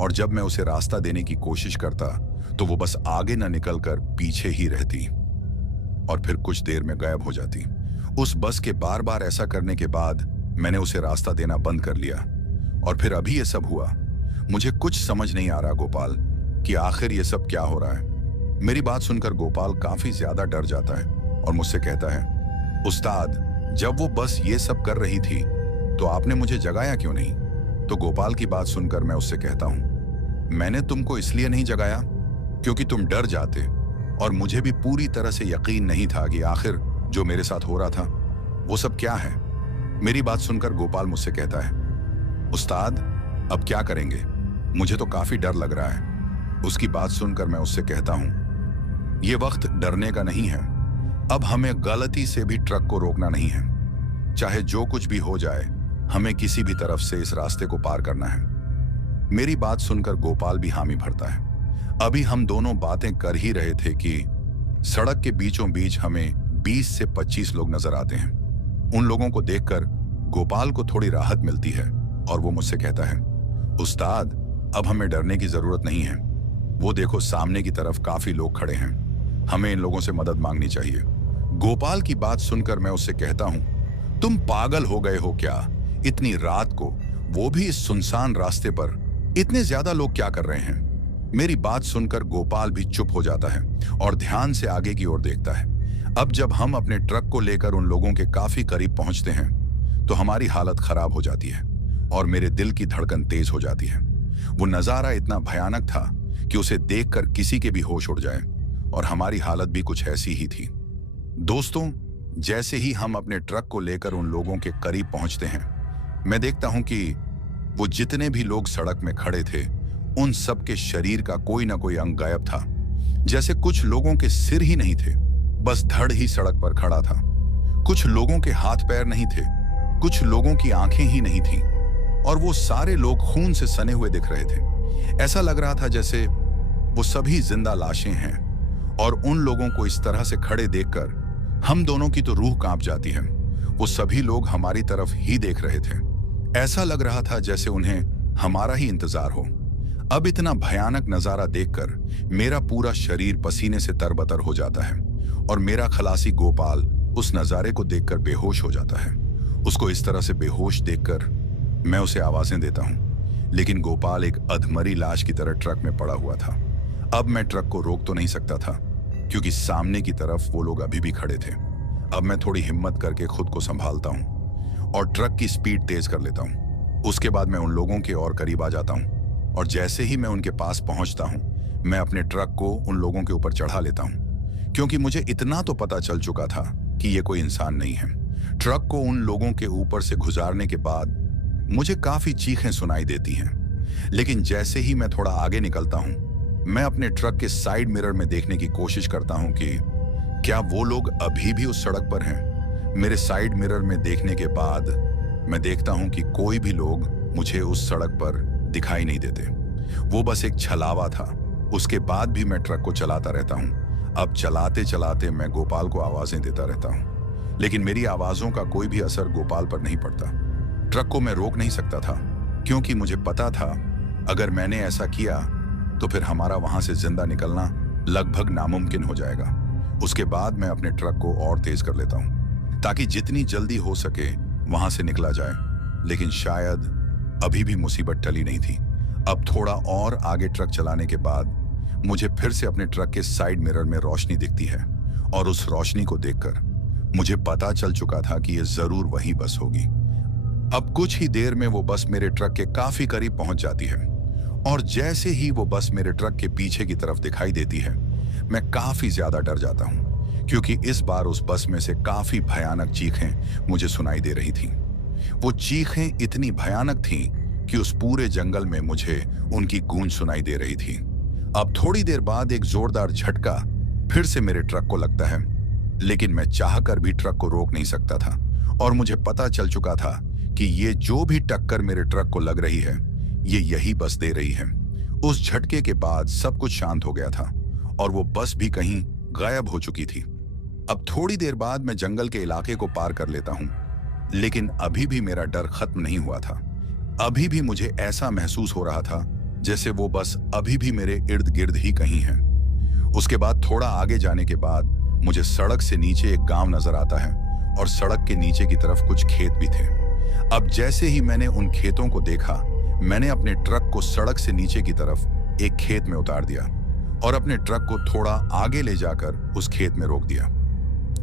और जब मैं उसे रास्ता देने की कोशिश करता तो वो बस आगे न निकलकर पीछे ही रहती और फिर कुछ देर में गायब हो जाती। उस बस के बार बार ऐसा करने के बाद मैंने उसे रास्ता देना बंद कर लिया और फिर अभी ये सब हुआ। मुझे कुछ समझ नहीं आ रहा गोपाल कि आखिर ये सब क्या हो रहा है। मेरी बात सुनकर गोपाल काफी ज्यादा डर जाता है और मुझसे कहता है, उस्ताद, जब वो बस ये सब कर रही थी तो आपने मुझे जगाया क्यों नहीं? तो गोपाल की बात सुनकर मैं उससे कहता हूं, मैंने तुमको इसलिए नहीं जगाया क्योंकि तुम डर जाते और मुझे भी पूरी तरह से यकीन नहीं था कि आखिर जो मेरे साथ हो रहा था वो सब क्या है। मेरी बात सुनकर गोपाल मुझसे कहता है, उस्ताद, अब क्या करेंगे? मुझे तो काफी डर लग रहा है। उसकी बात सुनकर मैं उससे कहता हूं, ये वक्त डरने का नहीं है। अब हमें गलती से भी ट्रक को रोकना नहीं है। चाहे जो कुछ भी हो जाए, हमें किसी भी तरफ से इस रास्ते को पार करना है। मेरी बात सुनकर गोपाल भी हामी भरता है। अभी हम दोनों बातें कर ही रहे थे कि सड़क के बीचों बीच हमें 20 से 25 लोग नजर आते हैं। उन लोगों को देखकर गोपाल को थोड़ी राहत मिलती है और वो मुझसे कहता है, उस्ताद, अब हमें डरने की जरूरत नहीं है। वो देखो, सामने की तरफ काफी लोग खड़े हैं, हमें इन लोगों से मदद मांगनी चाहिए। गोपाल की बात सुनकर मैं उससे कहता हूं, तुम पागल हो गए हो क्या? इतनी रात को, वो भी इस सुनसान रास्ते पर, इतने ज्यादा लोग क्या कर रहे हैं? मेरी बात सुनकर गोपाल भी चुप हो जाता है और ध्यान से आगे की ओर देखता है। अब जब हम अपने ट्रक को लेकर उन लोगों के काफी करीब पहुंचते हैं तो हमारी हालत खराब हो जाती है और मेरे दिल की धड़कन तेज हो जाती है। वो नजारा इतना भयानक था कि उसे देखकर किसी के भी होश उड़ जाए और हमारी हालत भी कुछ ऐसी ही थी। दोस्तों, जैसे ही हम अपने ट्रक को लेकर उन लोगों के करीब पहुंचते हैं, मैं देखता हूं कि वो जितने भी लोग सड़क में खड़े थे, उन सब के शरीर का कोई ना कोई अंग गायब था। जैसे कुछ लोगों के सिर ही नहीं थे, बस धड़ ही सड़क पर खड़ा था। कुछ लोगों के हाथ पैर नहीं थे, कुछ लोगों की आंखें ही नहीं थीं और वो सारे लोग खून से सने हुए दिख रहे थे। ऐसा लग रहा था जैसे वो सभी जिंदा लाशें हैं और उन लोगों को इस तरह से खड़े देखकर हम दोनों की तो रूह कांप जाती है। वो सभी लोग हमारी तरफ ही देख रहे थे। ऐसा लग रहा था जैसे उन्हें हमारा ही इंतजार हो। अब इतना भयानक नजारा देखकर मेरा पूरा शरीर पसीने से तरबतर हो जाता है और मेरा खलासी गोपाल उस नजारे को देखकर बेहोश हो जाता है। उसको इस तरह से बेहोश देखकर मैं उसे आवाजें देता हूं, लेकिन गोपाल एक अधमरी लाश की तरह ट्रक में पड़ा हुआ था। अब मैं ट्रक को रोक तो नहीं सकता था क्योंकि सामने की तरफ वो लोग अभी भी खड़े थे। अब मैं थोड़ी हिम्मत करके खुद को संभालता हूं और ट्रक की स्पीड तेज कर लेता हूं। उसके बाद मैं उन लोगों के और करीब आ जाता हूं और जैसे ही मैं उनके पास पहुंचता हूं, मैं अपने ट्रक को उन लोगों के ऊपर चढ़ा लेता हूं क्योंकि मुझे इतना तो पता चल चुका था कि ये कोई इंसान नहीं है। ट्रक को उन लोगों के ऊपर से गुजारने के बाद मुझे काफी चीखें सुनाई देती हैं, लेकिन जैसे ही मैं थोड़ा आगे निकलता हूं, मैं अपने ट्रक के साइड मिरर में देखने की कोशिश करता हूं कि क्या वो लोग अभी भी उस सड़क पर हैं। मेरे साइड मिरर में देखने के बाद मैं देखता हूं कि कोई भी लोग मुझे उस सड़क पर दिखाई नहीं देते। वो बस एक छलावा था। उसके बाद भी मैं ट्रक को चलाता रहता हूं। अब चलाते चलाते मैं गोपाल को आवाजें देता रहता हूं, लेकिन मेरी आवाजों का कोई भी असर गोपाल पर नहीं पड़ता। ट्रक को मैं रोक नहीं सकता था क्योंकि मुझे पता था अगर मैंने ऐसा किया तो फिर हमारा वहां से जिंदा निकलना लगभग नामुमकिन हो जाएगा। उसके बाद मैं अपने ट्रक को और तेज कर लेता हूं ताकि जितनी जल्दी हो सके वहां से निकला जाए, लेकिन शायद अभी भी मुसीबत टली नहीं थी। अब थोड़ा और आगे ट्रक चलाने के बाद मुझे फिर से अपने ट्रक के साइड मिरर में रोशनी दिखती है और उस रोशनी को देखकर मुझे पता चल चुका था कि यह जरूर वही बस होगी। अब कुछ ही देर में वो बस मेरे ट्रक के काफी करीब पहुंच जाती है और जैसे ही वो बस मेरे ट्रक के पीछे की तरफ दिखाई देती है, मैं काफी ज्यादा डर जाता हूं, क्योंकि इस बार उस बस में से काफी भयानक चीखें मुझे सुनाई दे रही थीं। वो चीखें इतनी भयानक थीं कि उस पूरे जंगल में मुझे उनकी गूंज सुनाई दे रही थी। अब थोड़ी देर बाद एक जोरदार झटका फिर से मेरे ट्रक को लगता है, लेकिन मैं चाहकर भी ट्रक को रोक नहीं सकता था और मुझे पता चल चुका था कि ये जो भी टक्कर मेरे ट्रक को लग रही है, ये यही बस दे रही है। उस झटके के बाद सब कुछ शांत हो गया था और वो बस भी कहीं गायब हो चुकी थी। अब थोड़ी देर बाद मैं जंगल के इलाके को पार कर लेता हूं, लेकिन अभी भी मेरा डर खत्म नहीं हुआ था। अभी भी मुझे ऐसा महसूस हो रहा था जैसे वो बस अभी भी मेरे इर्द गिर्द ही कहीं है। उसके बाद थोड़ा आगे जाने के बाद मुझे सड़क से नीचे एक गांव नजर आता है और सड़क के नीचे की तरफ कुछ खेत भी थे। अब जैसे ही मैंने उन खेतों को देखा, मैंने अपने ट्रक को सड़क से नीचे की तरफ एक खेत में उतार दिया और अपने ट्रक को थोड़ा आगे ले जाकर उस खेत में रोक दिया।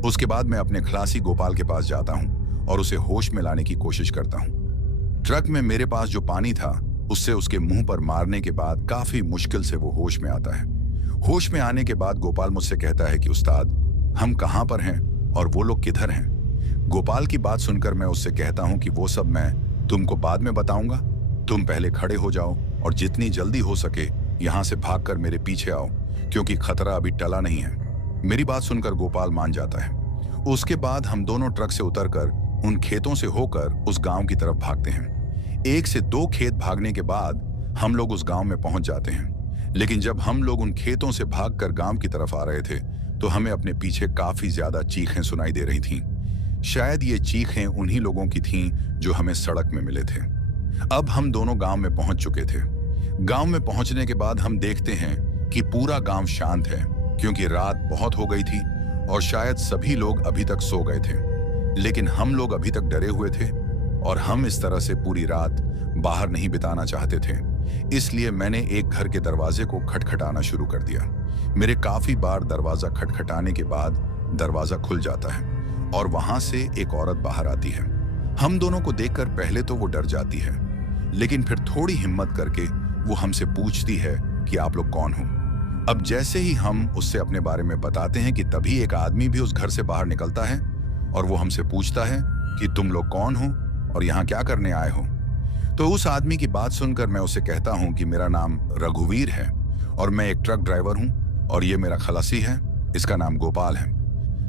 उसके बाद मैं अपने खलासी गोपाल के पास जाता हूं और उसे होश में लाने की कोशिश करता हूं। ट्रक में मेरे पास जो पानी था उससे उसके मुंह पर मारने के बाद काफी मुश्किल से वो होश में आता है। होश में आने के बाद गोपाल मुझसे कहता है कि उस्ताद, हम कहां पर हैं और वो लोग किधर हैं? गोपाल की बात सुनकर मैं उससे कहता हूं कि वो सब मैं तुमको बाद में बताऊंगा। तुम पहले खड़े हो जाओ और जितनी जल्दी हो सके यहां से भागकर मेरे पीछे आओ, क्योंकि खतरा अभी टला नहीं है। मेरी बात सुनकर गोपाल मान जाता है। उसके बाद हम दोनों ट्रक से उतरकर उन खेतों से होकर उस गांव की तरफ भागते हैं। 1 से 2 खेत भागने के बाद हम लोग उस गांव में पहुंच जाते हैं। लेकिन जब हम लोग उन खेतों से भागकर गांव की तरफ आ रहे थे तो हमें अपने पीछे काफी ज्यादा चीखें सुनाई दे रही थीं। शायद ये चीखें उन्हीं लोगों की थीं जो हमें सड़क में मिले थे। अब हम दोनों गांव में पहुंच चुके थे। गांव में पहुंचने के बाद हम देखते हैं कि पूरा गांव शांत है, क्योंकि रात बहुत हो गई थी और शायद सभी लोग अभी तक सो गए थे। लेकिन हम लोग अभी तक डरे हुए थे और हम इस तरह से पूरी रात बाहर नहीं बिताना चाहते थे। इसलिए मैंने एक घर के दरवाजे को खटखटाना शुरू कर दिया। मेरे काफी बार दरवाजा खटखटाने के बाद दरवाजा खुल जाता है और वहां से एक औरत बाहर आती है। हम दोनों को देखकर पहले तो वो डर जाती है, लेकिन फिर थोड़ी हिम्मत करके वो हमसे पूछती है कि आप लोग कौन हो। अब जैसे ही हम उससे अपने बारे में बताते हैं कि तभी एक आदमी भी उस घर से बाहर निकलता है और वो हमसे पूछता है कि तुम लोग कौन हो और यहाँ क्या करने आए हो। तो उस आदमी की बात सुनकर मैं उसे कहता हूँ कि मेरा नाम रघुवीर है और मैं एक ट्रक ड्राइवर हूँ और ये मेरा खलासी है, इसका नाम गोपाल है।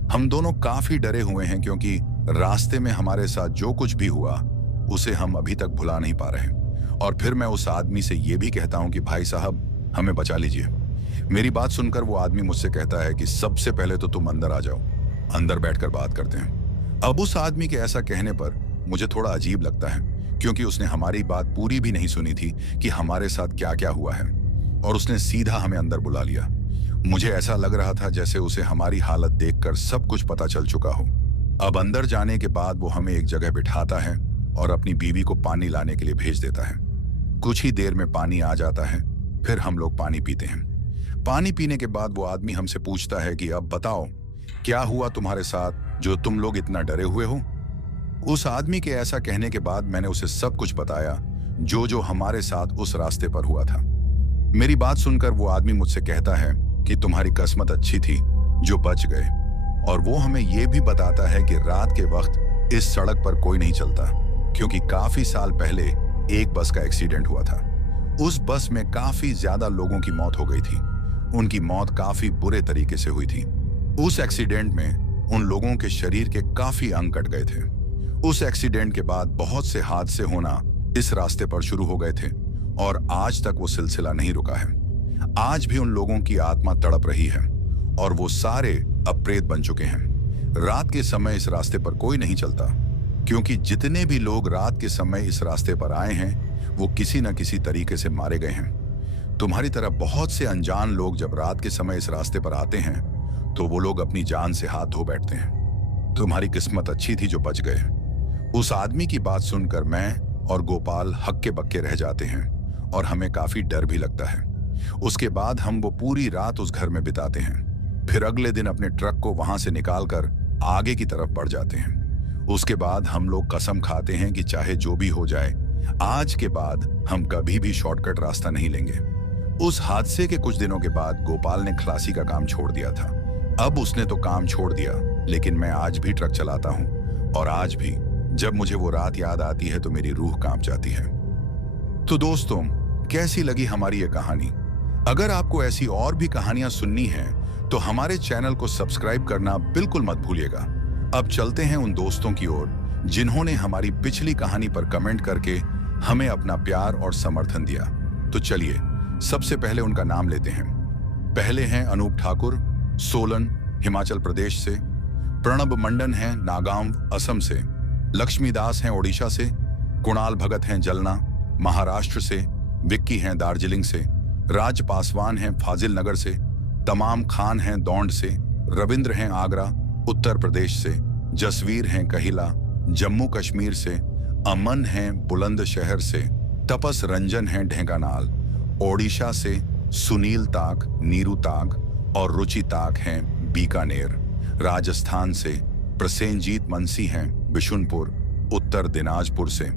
हम दोनों काफी डरे हुए हैं, क्योंकि रास्ते में हमारे साथ जो कुछ भी हुआ उसे हम अभी तक भुला नहीं पा रहे। और फिर मैं उस आदमी से ये भी कहता हूँ कि भाई साहब, हमें बचा लीजिए। मेरी बात सुनकर वो आदमी मुझसे कहता है कि सबसे पहले तो तुम अंदर आ जाओ, अंदर बैठकर बात करते हैं। अब उस आदमी के ऐसा कहने पर मुझे थोड़ा अजीब लगता है, क्योंकि उसने हमारी बात पूरी भी नहीं सुनी थी कि हमारे साथ क्या क्या हुआ है, और उसने सीधा हमें अंदर बुला लिया। मुझे ऐसा लग रहा था जैसे उसे हमारी हालत देखकर सब कुछ पता चल चुका हो। अब अंदर जाने के बाद वो हमें एक जगह बिठाता है और अपनी बीवी को पानी लाने के लिए भेज देता है। कुछ ही देर में पानी आ जाता है, फिर हम लोग पानी पीते हैं। पानी पीने के बाद वो आदमी हमसे पूछता है कि अब बताओ, क्या हुआ तुम्हारे साथ जो तुम लोग इतना डरे हुए हो। उस आदमी के ऐसा कहने के बाद मैंने उसे सब कुछ बताया जो जो हमारे साथ उस रास्ते पर हुआ था। मेरी बात सुनकर वो आदमी मुझसे कहता है कि तुम्हारी किस्मत अच्छी थी जो बच गए, और वो हमें ये भी बताता है कि रात के वक्त इस सड़क पर कोई नहीं चलता, क्योंकि काफी साल पहले एक बस का एक्सीडेंट हुआ था। उस बस में काफी ज्यादा लोगों की मौत हो गई थी। उनकी मौत काफी बुरे तरीके से हुई थी। उस एक्सीडेंट में उन लोगों के शरीर के काफी अंग कट गए थे। उस एक्सीडेंट के बाद बहुत से हादसे होना इस रास्ते पर शुरू हो गए थे और आज तक वो सिलसिला नहीं रुका है। आज भी उन लोगों की आत्मा तड़प रही है और वो सारे अब प्रेत बन चुके हैं। रात के समय इस रास्ते पर कोई नहीं चलता, क्योंकि जितने भी लोग रात के समय इस रास्ते पर आए हैं वो किसी न किसी तरीके से मारे गए हैं। तुम्हारी तरह बहुत से अनजान लोग जब रात के समय इस रास्ते पर आते हैं तो वो लोग अपनी जान से हाथ धो बैठते हैं। तुम्हारी किस्मत अच्छी थी जो बच गए। उस आदमी की बात सुनकर मैं और गोपाल हक्के बक्के रह जाते हैं और हमें काफी डर भी लगता है। उसके बाद हम वो पूरी रात उस घर में बिताते हैं। फिर अगले दिन अपने ट्रक को वहां से निकालकर आगे की तरफ बढ़ जाते हैं। उसके बाद हम लोग कसम खाते हैं कि चाहे जो भी हो जाए, आज के बाद हम कभी भी शॉर्टकट रास्ता नहीं लेंगे। उस हादसे के कुछ दिनों के बाद गोपाल ने खलासी का काम छोड़ दिया था। अब उसने तो काम छोड़ दिया, लेकिन मैं आज भी ट्रक चलाता हूं और आज भी जब मुझे वो रात याद आती है तो मेरी रूह कांप जाती है। तो दोस्तों, कैसी लगी हमारी ये कहानी? अगर आपको ऐसी और भी कहानियां सुननी हैं तो हमारे चैनल को सब्सक्राइब करना बिल्कुल मत भूलिएगा। अब चलते हैं उन दोस्तों की ओर जिन्होंने हमारी पिछली कहानी पर कमेंट करके हमें अपना प्यार और समर्थन दिया। तो चलिए सबसे पहले उनका नाम लेते हैं। पहले हैं अनूप ठाकुर, सोलन हिमाचल प्रदेश से। प्रणब मंडन हैं नागांव असम से। लक्ष्मी दास हैं ओडिशा से। कुणाल भगत हैं जलना महाराष्ट्र से। विक्की हैं दार्जिलिंग से। राज पासवान हैं फाजिल नगर से। तमाम खान हैं दौंड से। रविंद्र हैं आगरा उत्तर प्रदेश से। जसवीर हैं कहिला जम्मू कश्मीर से। अमन हैं बुलंदशहर से। तपस रंजन हैं ढेंकानाल ओडिशा से। सुनील ताक नीरू ताक और रुचि ताक हैं बीकानेर राजस्थान से। प्रसेनजीत मनसी हैं बिशुनपुर उत्तर दिनाजपुर से।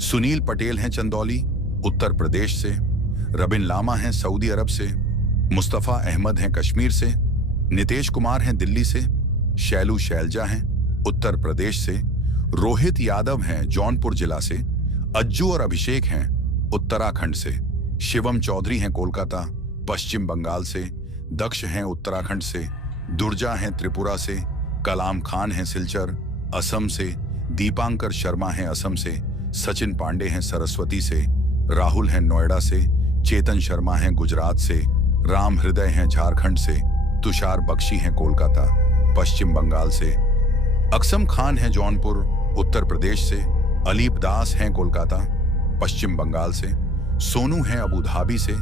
सुनील पटेल हैं चंदौली उत्तर प्रदेश से। रबिन लामा हैं सऊदी अरब से। मुस्तफा अहमद हैं कश्मीर से। नितेश कुमार हैं दिल्ली से। शैलू शैलजा हैं उत्तर प्रदेश से। रोहित यादव हैं जौनपुर जिला से। अज्जू और अभिषेक हैं उत्तराखंड से। शिवम चौधरी हैं कोलकाता पश्चिम बंगाल से। दक्ष हैं उत्तराखंड से। दुर्जा हैं त्रिपुरा से। कलाम खान हैं सिलचर असम से। दीपांकर शर्मा हैं असम से। सचिन पांडे हैं सरस्वती से। राहुल हैं नोएडा से। चेतन शर्मा हैं गुजरात से। राम हृदय हैं झारखंड से। तुषार बख्शी हैं कोलकाता पश्चिम बंगाल से। अक्सम खान हैं जौनपुर उत्तर प्रदेश से। अलीप दास हैं कोलकाता पश्चिम बंगाल से। सोनू हैं अबू धाबी से।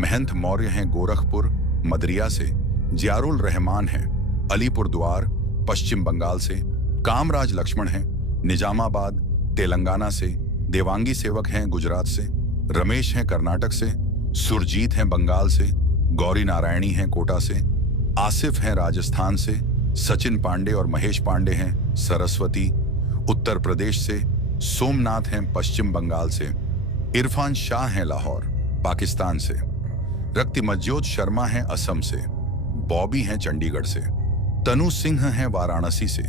महंत मौर्य हैं गोरखपुर मदरिया से। जियारुल रहमान हैं अलीपुर द्वार पश्चिम बंगाल से। कामराज लक्ष्मण हैं निजामाबाद तेलंगाना से। देवांगी सेवक हैं गुजरात से। रमेश हैं कर्नाटक से। सुरजीत हैं बंगाल से। गौरी नारायणी हैं कोटा से। आसिफ हैं राजस्थान से। सचिन पांडे और महेश पांडे हैं सरस्वती उत्तर प्रदेश से। सोमनाथ हैं पश्चिम बंगाल से। इरफान शाह हैं लाहौर पाकिस्तान से। रक्तिमज्योत शर्मा हैं असम से। बॉबी हैं चंडीगढ़ से। तनु सिंह हैं वाराणसी से।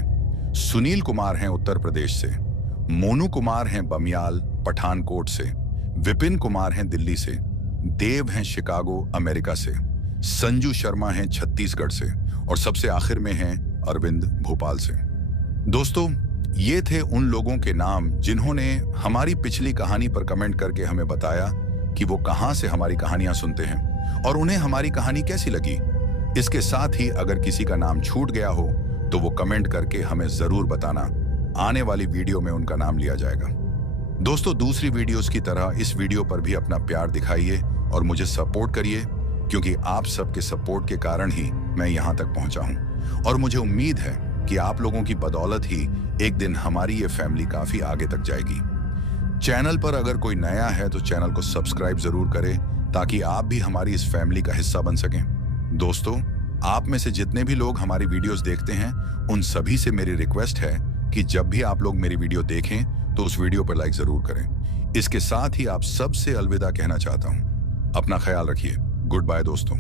सुनील कुमार हैं उत्तर प्रदेश से। मोनू कुमार हैं बमियाल पठानकोट से। विपिन कुमार हैं दिल्ली से। देव हैं शिकागो अमेरिका से। संजू शर्मा हैं छत्तीसगढ़ से। और सबसे आखिर में हैं अरविंद भोपाल से। दोस्तों, ये थे उन लोगों के नाम जिन्होंने हमारी पिछली कहानी पर कमेंट करके हमें बताया कि वो कहां से हमारी कहानियां सुनते हैं और उन्हें हमारी कहानी कैसी लगी। इसके साथ ही अगर किसी का नाम छूट गया हो तो वो कमेंट करके हमें जरूर बताना। आने वाली वीडियो में उनका नाम लिया जाएगा। दोस्तों, दूसरी वीडियोस की तरह इस वीडियो पर भी अपना प्यार दिखाइए और मुझे सपोर्ट करिए, क्योंकि आप सबके सपोर्ट के कारण ही मैं यहाँ तक पहुँचा हूँ और मुझे उम्मीद है कि आप लोगों की बदौलत ही एक दिन हमारी ये फैमिली काफी आगे तक जाएगी। चैनल पर अगर कोई नया है तो चैनल को सब्सक्राइब जरूर करें ताकि आप भी हमारी इस फैमिली का हिस्सा बन सकें। दोस्तों, आप में से जितने भी लोग हमारी वीडियोस देखते हैं उन सभी से मेरी रिक्वेस्ट है कि जब भी आप लोग मेरी वीडियो देखें तो उस वीडियो पर लाइक जरूर करें। इसके साथ ही आप सबसे अलविदा कहना चाहता हूं। अपना ख्याल रखिए। गुड बाय दोस्तों।